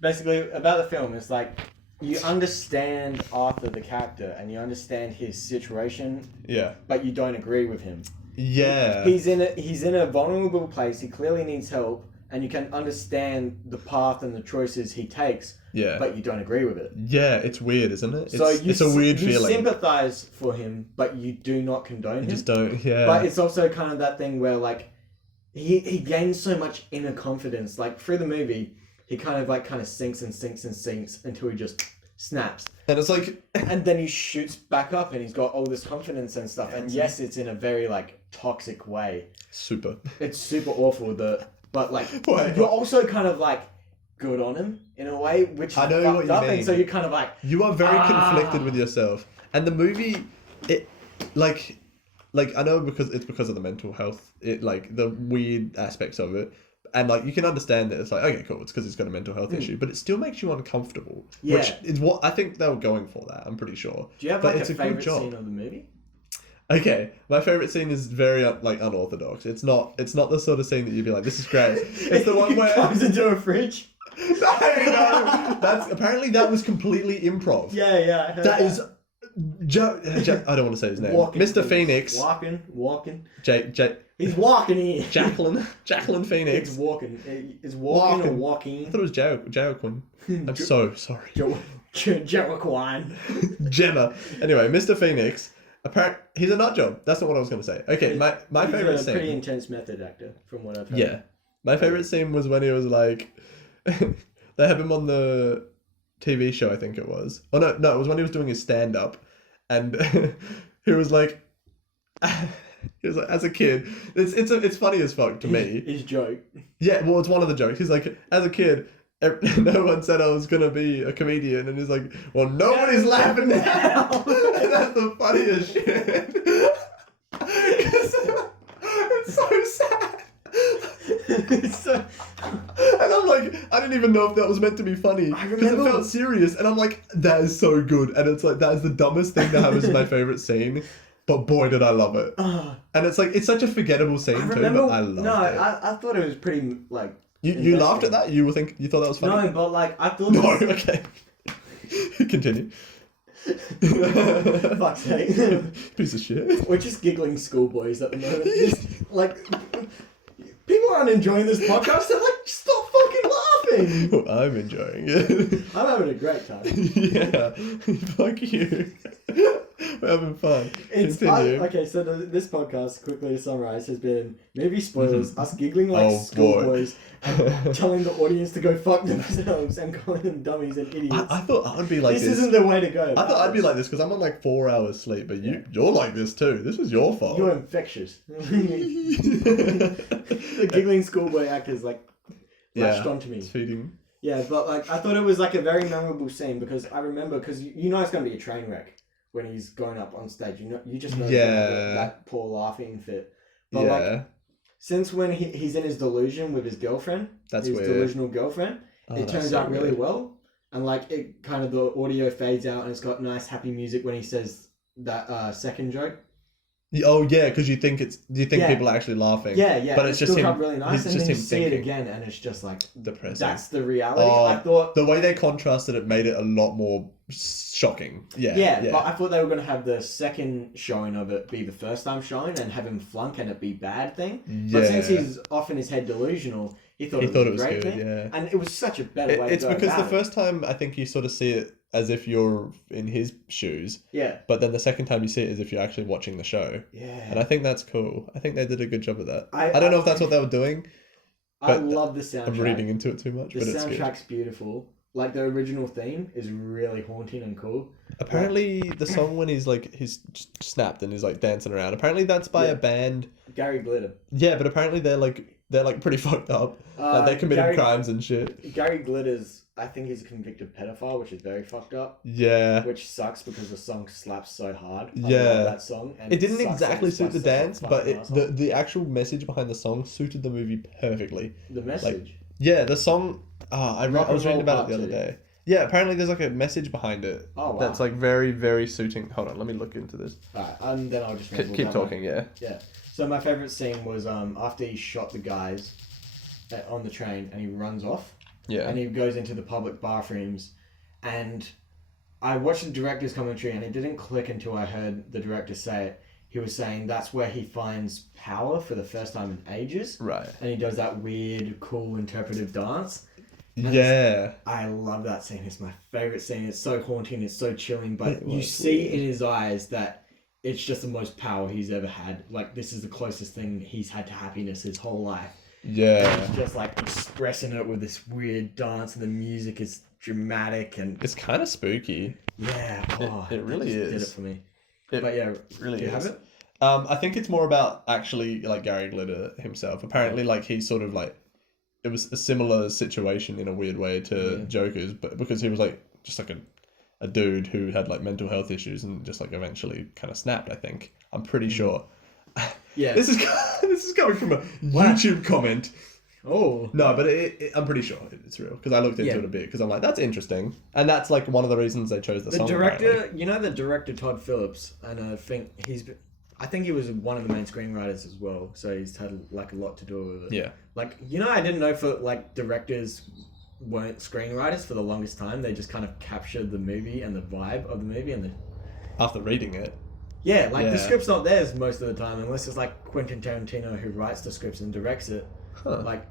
Basically, about the film, it's like you understand Arthur, the character, and you understand his situation. Yeah. But you don't agree with him. Yeah. He's in a vulnerable place. He clearly needs help, and you can understand the path and the choices he takes. Yeah. But you don't agree with it. Yeah, it's weird, isn't it? It's a weird feeling. You sympathize for him, but you do not condone him. You just don't. Yeah. But it's also kind of that thing where like he gains so much inner confidence. Like through the movie, he kind of sinks until he just snaps. And it's like, and then he shoots back up, and he's got all this confidence and stuff. And yes, it's in a very like toxic way. Super. It's super awful. But like you're also kind of like good on him in a way, which I know what you mean. And so you're kind of like you are very conflicted with yourself. And the movie, it like I know because of the mental health, it like the weird aspects of it. And like you can understand that it's like, okay, cool, it's because he's got a mental health issue, but it still makes you uncomfortable. Yeah. Which is what I think they were going for that, I'm pretty sure. Do you have like a favourite scene of the movie? Okay, my favourite scene is very like unorthodox. It's not the sort of scene that you'd be like, this is great. It's the one where comes into a fridge. No. That was completely improv. Yeah, I heard that is I don't want to say his name. Mr. Phoenix. Walking. He's walking here. Jacqueline Phoenix. He's walking. Is walking or walking? I thought it was Joaquin. I'm so sorry. Joaquin. Gemma. Anyway, Mr. Phoenix. He's a nut job. That's not what I was going to say. Okay, my favorite scene. He's a pretty intense method actor, from what I've heard. Yeah, my favorite scene was when he was like, they have him on the TV show, I think it was. Oh no, it was when he was doing his stand up, and he was like, as a kid, it's funny as fuck to me. His joke. Yeah, well, it's one of the jokes. He's like, as a kid, no one said I was gonna be a comedian, and he's like, well, nobody's laughing now. And that's the funniest shit. It's so sad. And I'm like, I didn't even know if that was meant to be funny because it felt serious, and I'm like, that is so good, and it's like that is the dumbest thing to have as my favorite scene, but boy did I love it. And it's like it's such a forgettable scene too, but I loved it. I thought it was pretty like. You laughed at that? You thought that was funny? No, but like I thought. No, okay. Continue. Fuck's sake. Piece of shit. We're just giggling schoolboys at the moment. Just, like, people aren't enjoying this podcast. They're like, stop fucking laughing. Well, I'm enjoying it. I'm having a great time. Yeah. Fuck you. We're having fun. It's Continue. okay. So this podcast, quickly to summarize, has been movie spoilers, us giggling like Oh, schoolboys, and telling the audience to go fuck themselves and calling them dummies and idiots. I thought I would be like this. this. Isn't the way to go. I thought I'd be like this because I'm on like 4 hours sleep, but you're like this too. This was your fault. You're infectious. The giggling schoolboy actors like latched onto me. It's feeding. Yeah, but like I thought it was like a very memorable scene because I remember you know it's gonna be a train wreck when he's going up on stage. You just know that poor laughing fit. But like since when he's in his delusion with his girlfriend, his delusional girlfriend, it turns out really well. And like it kind of the audio fades out and it's got nice happy music when he says that second joke. Oh yeah, because you think people are actually laughing. Yeah. But it's just him. Really nice, and just then you him see thinking. it again, and it's just like depressing. That's the reality. Oh, I thought the way they contrasted it made it a lot more shocking. Yeah. But I thought they were gonna have the second showing of it be the first time showing, and have him flunk and it be bad thing. Yeah. But since he's off in his head delusional, he thought it was a great thing. Yeah. And it was such a better way. It's because the first time I think you sort of see it as if you're in his shoes. Yeah. But then the second time you see it as if you're actually watching the show. Yeah. And I think that's cool. I think they did a good job of that. I don't know if that's what they were doing. I love the soundtrack. I'm reading into it too much, but it's good. The soundtrack's beautiful. Like the original theme is really haunting and cool. Apparently, the song when he's snapped and he's like dancing around. Apparently, that's by a band. Gary Glitter. Yeah, but apparently they're pretty fucked up. Like they committed crimes and shit. Gary Glitter's, I think he's a convicted pedophile, which is very fucked up. Yeah. Which sucks because the song slaps so hard. I love that song. And it didn't exactly suit the dance, but the actual message behind the song suited the movie perfectly. The message? The song. I was reading about it the other day. Yeah, apparently there's like a message behind it. Oh, wow. That's like very, very suiting. Hold on, let me look into this. Alright, and then I'll just keep talking. Yeah. So my favourite scene was after he shot the guys on the train and he runs off. Yeah. And he goes into the public bathrooms, and I watched the director's commentary and it didn't click until I heard the director say it. He was saying that's where he finds power for the first time in ages. Right. And he does that weird, cool, interpretive dance. And I love that scene. It's my favourite scene. It's so haunting. It's so chilling. But you see in his eyes that it's just the most power he's ever had. Like, this is the closest thing he's had to happiness his whole life. Yeah. And he's just like expressing it with this weird dance, and the music is dramatic and it's kind of spooky. Yeah. Oh, it really is. Did it for me. But yeah, really do you have it? I think it's more about actually like Gary Glitter himself. Apparently, like he's sort of like it was a similar situation in a weird way to Joker's, but because he was like just like a dude who had like mental health issues and just like eventually kind of snapped. I think I'm pretty sure. Yeah. This is coming from a YouTube comment. Oh. No, but I'm pretty sure it's real because I looked into it a bit because I'm like, that's interesting. And that's like one of the reasons they chose the song. The director, apparently. you know the director Todd Phillips, and I think he was one of the main screenwriters as well, so he's had like a lot to do with it. Yeah. Like, you know, I didn't know for like directors weren't screenwriters for the longest time. They just kind of captured the movie and the vibe of the movie and after reading it. Yeah, like the script's not theirs most of the time, unless it's like Quentin Tarantino who writes the scripts and directs it. Like,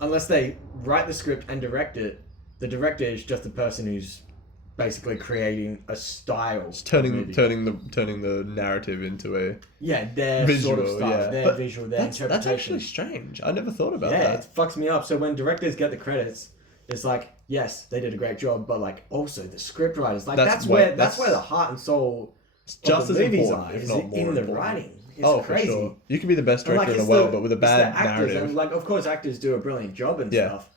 unless they write the script and direct it, the director is just the person who's basically creating a style. It's turning the narrative into a their visual, sort of style, their visual, their interpretation. That's actually strange. I never thought about that. Yeah, it fucks me up. So when directors get the credits, it's like, yes, they did a great job, but like also the script writers, like that's where the heart and soul just of as the movies important, are, if not more in the important. writing. It's crazy. For sure. You can be the best director in the world, but with a bad narrative. And like, of course, actors do a brilliant job and stuff.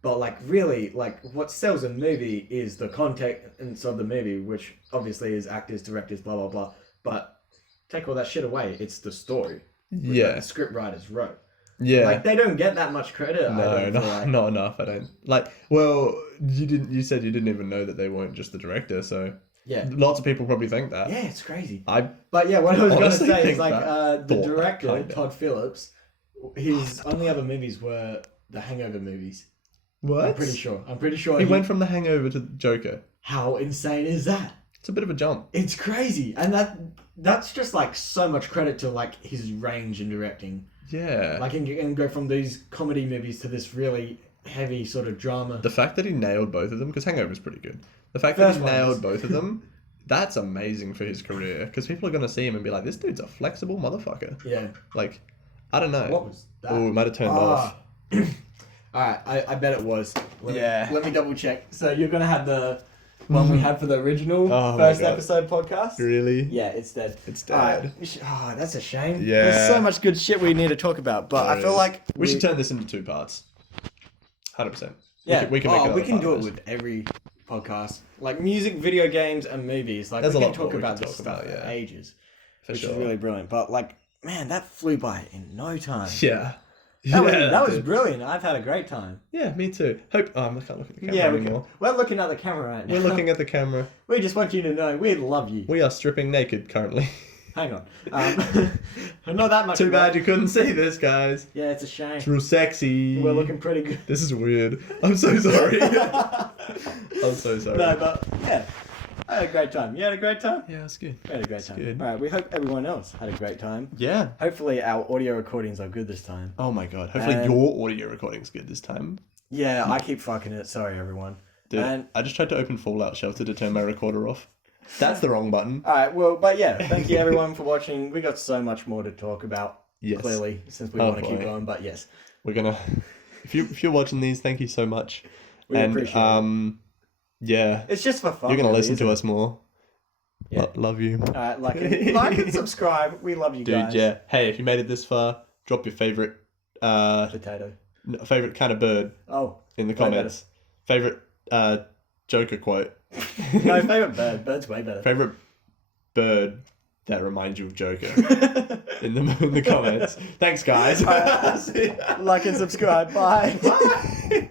But like, really, like, what sells a movie is the contents of the movie, which obviously is actors, directors, blah blah blah. But take all that shit away, it's the story. That the script writers wrote. Yeah. Like, they don't get that much credit. No, not enough. I don't like. Well, you said you didn't even know that they weren't just the director, so. Yeah. Lots of people probably think that. Yeah, it's crazy. But yeah, what I was going to say is like the director, director, Todd Phillips, his only other movies were the Hangover movies. What? I'm pretty sure he went from The Hangover to Joker. How insane is that? It's a bit of a jump. It's crazy. And that's just like so much credit to like his range in directing. Yeah. Like and go from these comedy movies to this really heavy sort of drama. The fact that he nailed both of them, because Hangover is pretty good. The fact that he nailed both of them that's amazing for his career because people are gonna see him and be like, this dude's a flexible motherfucker. Yeah. Like, I don't know. What was that? Oh, it might have turned off. Alright, I bet it was. Yeah. Let me double check. So you're going to have the one we had for the original Oh my first God. episode podcast? Really? Yeah, it's dead. It's dead. Alright, that's a shame. Yeah. There's so much good shit we need to talk about, but I feel like... We should turn this into 2 parts. 100%. Yeah, we can make we can do it this. with every podcast. Like music, video games, and movies. Like, There's we a can lot talk more we about can this talk stuff about, for yeah. ages. For Which sure. is really brilliant. But, like, man, that flew by in no time. Yeah. That was dude. brilliant. I've had a great time. Yeah, me too. I can't look at the camera Yeah, anymore. we're looking at the camera right now. We're looking at the camera. We just want you to know we love you. We are stripping naked currently. Hang on. Not that much. Too bad you couldn't see this, guys. Yeah, it's a shame. It's real sexy. We're looking pretty good. This is weird. I'm so sorry. I'm so sorry. No, but yeah, I had a great time. You had a great time? Yeah, it's good. We had a great time. good. All right, we hope everyone else had a great time. Yeah. Hopefully our audio recordings are good this time. Oh my god. Hopefully And- your audio recording's good this time. Yeah, I keep fucking it. Sorry, everyone. Dude, And I just tried to open Fallout Shelter to turn my recorder off. That's the wrong button. all right, well, but yeah, thank you everyone for watching. We got so much more to talk about. Yes. Clearly, since we Oh, want to keep boy. going. But yes, We're gonna if you're watching these, thank you so much. we appreciate it. Yeah. It's just for fun. You're gonna really, listen isn't to it? us more. Yeah. Love you. All right, like and subscribe. We love you Dude, guys. yeah. Hey, if you made it this far, drop your favorite Potato. favorite kind of bird Oh, in the way better. comments. Favorite Joker quote. No, favorite bird. Bird's way better. Favorite bird that reminds you of Joker in the comments. Thanks, guys. Like and subscribe. Bye. Bye.